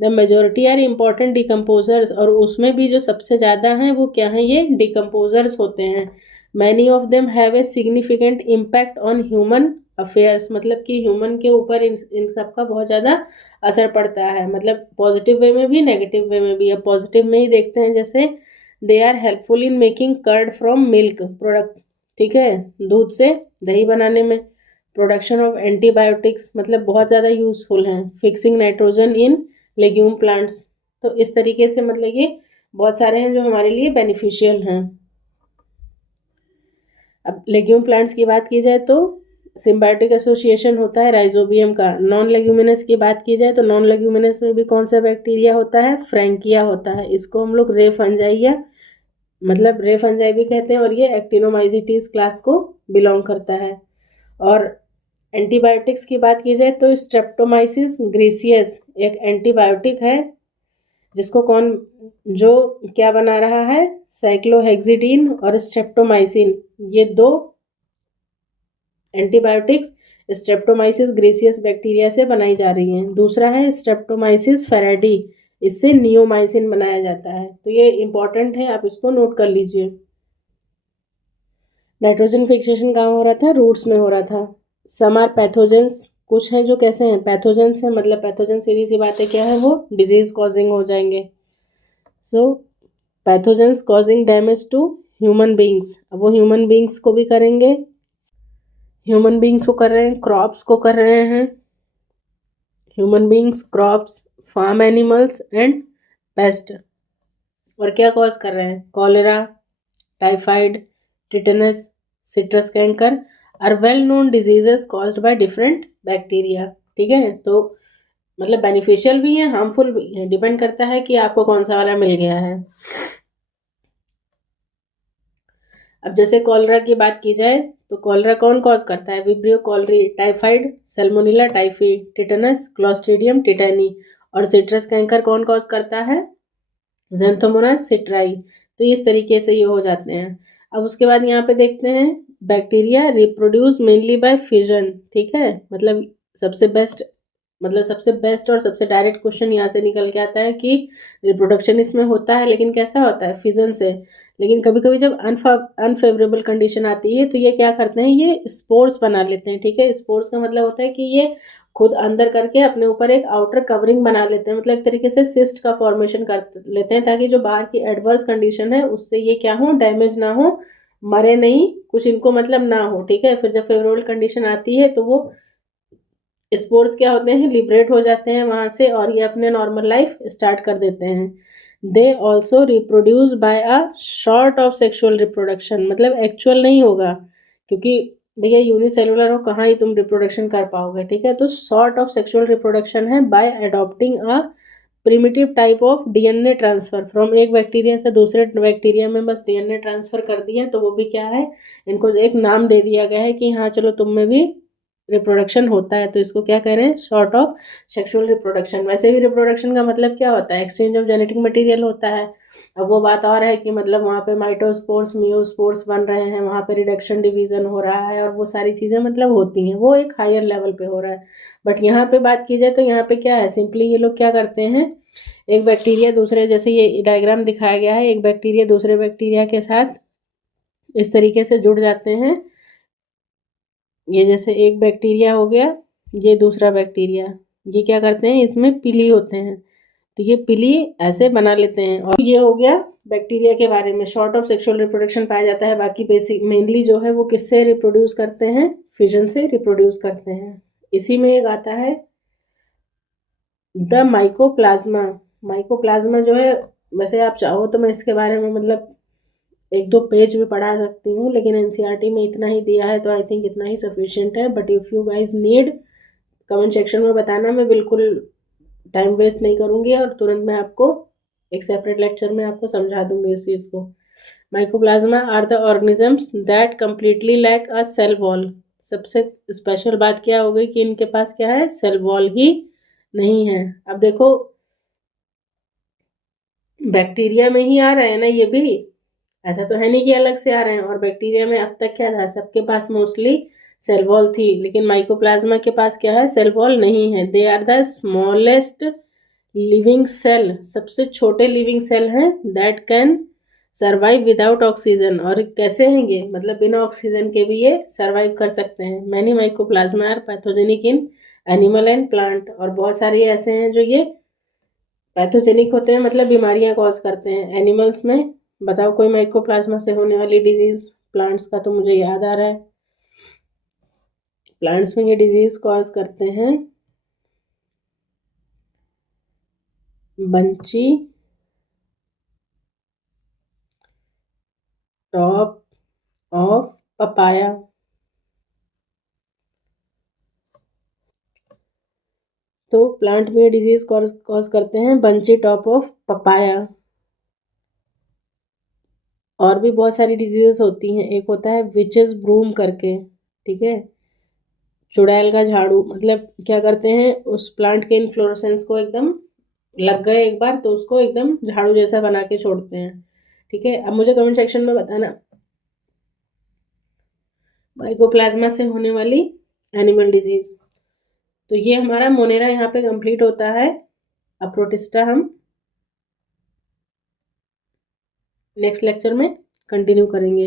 The majority are important decomposers, और उसमें भी जो सबसे ज़्यादा हैं वो क्या हैं, ये डिकम्पोजर्स होते हैं। Many of them have a significant impact on human affairs, मतलब कि ह्यूमन के ऊपर इन सब का बहुत ज़्यादा असर पड़ता है, मतलब पॉजिटिव वे में भी नेगेटिव वे में भी। अब पॉजिटिव में ही देखते हैं, जैसे they are helpful in making curd from milk product, ठीक है, दूध से दही बनाने में। प्रोडक्शन ऑफ एंटीबायोटिक्स, मतलब बहुत ज़्यादा यूज़फुल हैं। Fixing nitrogen in legume plants, तो इस तरीके से मतलब ये बहुत सारे हैं जो हमारे लिए बेनिफिशियल हैं। अब लेग्यूम प्लांट्स की बात की जाए तो सिम्बायोटिक एसोसिएशन होता है राइजोबियम का। नॉन लेग्यूमिनस की बात की जाए तो नॉन लेग्यूमिनस में भी कौन सा बैक्टीरिया होता है, फ्रैंकिया होता है। इसको हम लोग रे फंजाई या मतलब रे फंजाई भी कहते हैं, और ये एक्टिनोमाइजिटीज क्लास को बिलोंग करता है। और एंटीबायोटिक्स की बात की जाए तो स्ट्रेप्टोमाइसिस ग्रीसियस एक एंटीबायोटिक है, जिसको कौन जो क्या बना रहा है, साइक्लोहेक्सिडीन और स्ट्रेप्टोमाइसिन, ये दो एंटीबायोटिक्स स्ट्रेप्टोमाइसिस ग्रेसियस बैक्टीरिया से बनाई जा रही हैं। दूसरा है स्ट्रेप्टोमाइसिस फेरेडी, इससे नियोमाइसिन बनाया जाता है। तो ये इंपॉर्टेंट है, आप इसको नोट कर लीजिए। नाइट्रोजन फिक्सेशन कहाँ हो रहा था, रूट्स में हो रहा था। सम आर पैथोजेंस, कुछ हैं जो कैसे हैं, पैथोजेंस हैं, मतलब पैथोजन सीधी सी बात है क्या है, वो डिजीज कॉजिंग हो जाएंगे। So pathogens causing damage to human beings, अब वो ह्यूमन बींग्स को भी करेंगे, ह्यूमन बींग्स को कर रहे हैं, क्रॉप्स को कर रहे हैं, human beings, crops, farm animals and pest. और क्या कॉज कर रहे हैं? Cholera, typhoid, tetanus, citrus canker are well known diseases caused by different bacteria. ठीक है, तो मतलब बेनिफिशियल भी है, हार्मफुल भी है, डिपेंड करता है कि आपको कौन सा वाला मिल गया है। अब जैसे कॉलरा की बात की जाए तो कॉलरा कौन कॉज करता है? Vibrio cholerae, typhoid, Salmonella typhi, tetanus, Clostridium tetani. और सिट्रस कैंकर कौन कॉज करता है? Xanthomonas citri. तो इस तरीके से ये हो जाते हैं। अब उसके बाद यहाँ पे देखते हैं, bacteria reproduce mainly by fission. ठीक है, सबसे बेस्ट और सबसे डायरेक्ट क्वेश्चन यहाँ से निकल के आता है कि रिप्रोडक्शन इसमें होता है, लेकिन कैसा होता है? फिजन से। लेकिन कभी कभी जब अनफेवरेबल कंडीशन आती है तो ये क्या करते हैं? ये स्पोर्स बना लेते हैं। ठीक है, स्पोर्स का मतलब होता है कि ये खुद अंदर करके अपने ऊपर एक आउटर कवरिंग बना लेते हैं, मतलब एक तरीके से सिस्ट का फॉर्मेशन कर लेते हैं, ताकि जो बाहर की एडवर्स कंडीशन है उससे ये क्या हो? डैमेज ना हो, मरे नहीं, कुछ इनको मतलब ना हो। ठीक है, फिर जब फेवरेबल कंडीशन आती है तो वो स्पोर्स क्या होते हैं? लिबरेट हो जाते हैं वहाँ से और ये अपने नॉर्मल लाइफ स्टार्ट कर देते हैं। They also reproduce by a short of sexual reproduction, मतलब एक्चुअल नहीं होगा, क्योंकि भैया यूनिसेलुलर हो, कहाँ ही तुम रिप्रोडक्शन कर पाओगे। ठीक है, तो शॉर्ट ऑफ सेक्शुअल रिप्रोडक्शन है bye adopting a primitive type of DNA transfer from एक बैक्टीरिया से दूसरे बैक्टीरिया में बस डीएनए ट्रांसफर कर दिया, तो वो भी क्या है? इनको एक नाम दे दिया गया है कि हाँ चलो तुम में भी रिप्रोडक्शन होता है, तो इसको क्या कह रहे हैं? Short of sexual reproduction. वैसे भी रिप्रोडक्शन का मतलब क्या होता है? एक्सचेंज ऑफ जेनेटिक मटेरियल होता है। अब वो बात और है कि मतलब वहाँ पे माइटोस्पोर्स, मियोस्पोर्स बन रहे हैं, वहाँ पे रिडक्शन डिवीजन हो रहा है, और वो सारी चीज़ें मतलब होती हैं, वो एक हायर लेवल पे हो रहा है। बट यहाँ पे बात की जाए तो यहाँ पे क्या है? सिंपली ये लोग क्या करते हैं, एक बैक्टीरिया दूसरे, जैसे ये डायग्राम दिखाया गया है, एक बैक्टीरिया दूसरे बैक्टीरिया के साथ इस तरीके से जुड़ जाते हैं। ये जैसे एक बैक्टीरिया हो गया, ये दूसरा बैक्टीरिया, ये क्या करते हैं? इसमें पिली होते हैं, तो ये पिली ऐसे बना लेते हैं। और ये हो गया बैक्टीरिया के बारे में। शॉर्ट ऑफ सेक्सुअल रिप्रोडक्शन पाया जाता है, बाकी बेसिक मेनली जो है वो किससे रिप्रोड्यूस करते हैं? फिजन से रिप्रोड्यूस करते हैं। इसी में एक आता है द माइकोप्लाज्मा। माइकोप्लाज्मा जो है, वैसे आप चाहो तो मैं इसके बारे में मतलब एक दो पेज भी पढ़ा सकती हूँ, लेकिन एनसीईआरटी में इतना ही दिया है तो आई थिंक इतना ही सफिशिएंट है। But if you guys need, comment section में बताना, मैं बिल्कुल टाइम वेस्ट नहीं करूँगी और तुरंत मैं आपको एक सेपरेट लेक्चर में आपको समझा दूंगी इस चीज़ को। Mycoplasma are the organisms that completely lack a cell wall. सबसे स्पेशल बात क्या हो गई कि इनके पास क्या है? सेल वॉल ही नहीं है। अब देखो, बैक्टीरिया में ही आ रहे हैं ना ये भी, ऐसा तो है नहीं कि अलग से आ रहे हैं। और बैक्टीरिया में अब तक क्या था? सबके पास मोस्टली सेल वॉल थी, लेकिन माइकोप्लाज्मा के पास क्या है? सेल वॉल नहीं है। They are the smallest living cell, सबसे छोटे लिविंग सेल हैं, that can survive without oxygen. और कैसे हैं ये? मतलब बिना ऑक्सीजन के भी ये सर्वाइव कर सकते हैं। Many mycoplasma are pathogenic in animal and plant. और बहुत सारे ऐसे हैं जो ये पैथोजेनिक होते हैं, मतलब बीमारियां कॉज करते हैं एनिमल्स में। बताओ कोई माइकोप्लाज्मा से होने वाली डिजीज? प्लांट्स का तो मुझे याद आ रहा है, प्लांट्स में ये डिजीज कॉज करते हैं बंची टॉप ऑफ पपाया। तो प्लांट में डिजीज कॉज करते हैं बंची टॉप ऑफ पपाया। और भी बहुत सारी डिजीजेस होती हैं। एक होता है विचेस ब्रूम करके, ठीक है, चुड़ैल का झाड़ू। मतलब क्या करते हैं, उस प्लांट के इन्फ्लोरेसेंस को एकदम लग गए एक बार तो उसको एकदम झाड़ू जैसा बना के छोड़ते हैं। ठीक है, अब मुझे कमेंट सेक्शन में बताना माइकोप्लाज्मा से होने वाली एनिमल डिजीज। तो ये हमारा मोनेरा यहाँ पे कंप्लीट होता है। अब प्रोटिस्टा हम नेक्स्ट लेक्चर में कंटिन्यू करेंगे।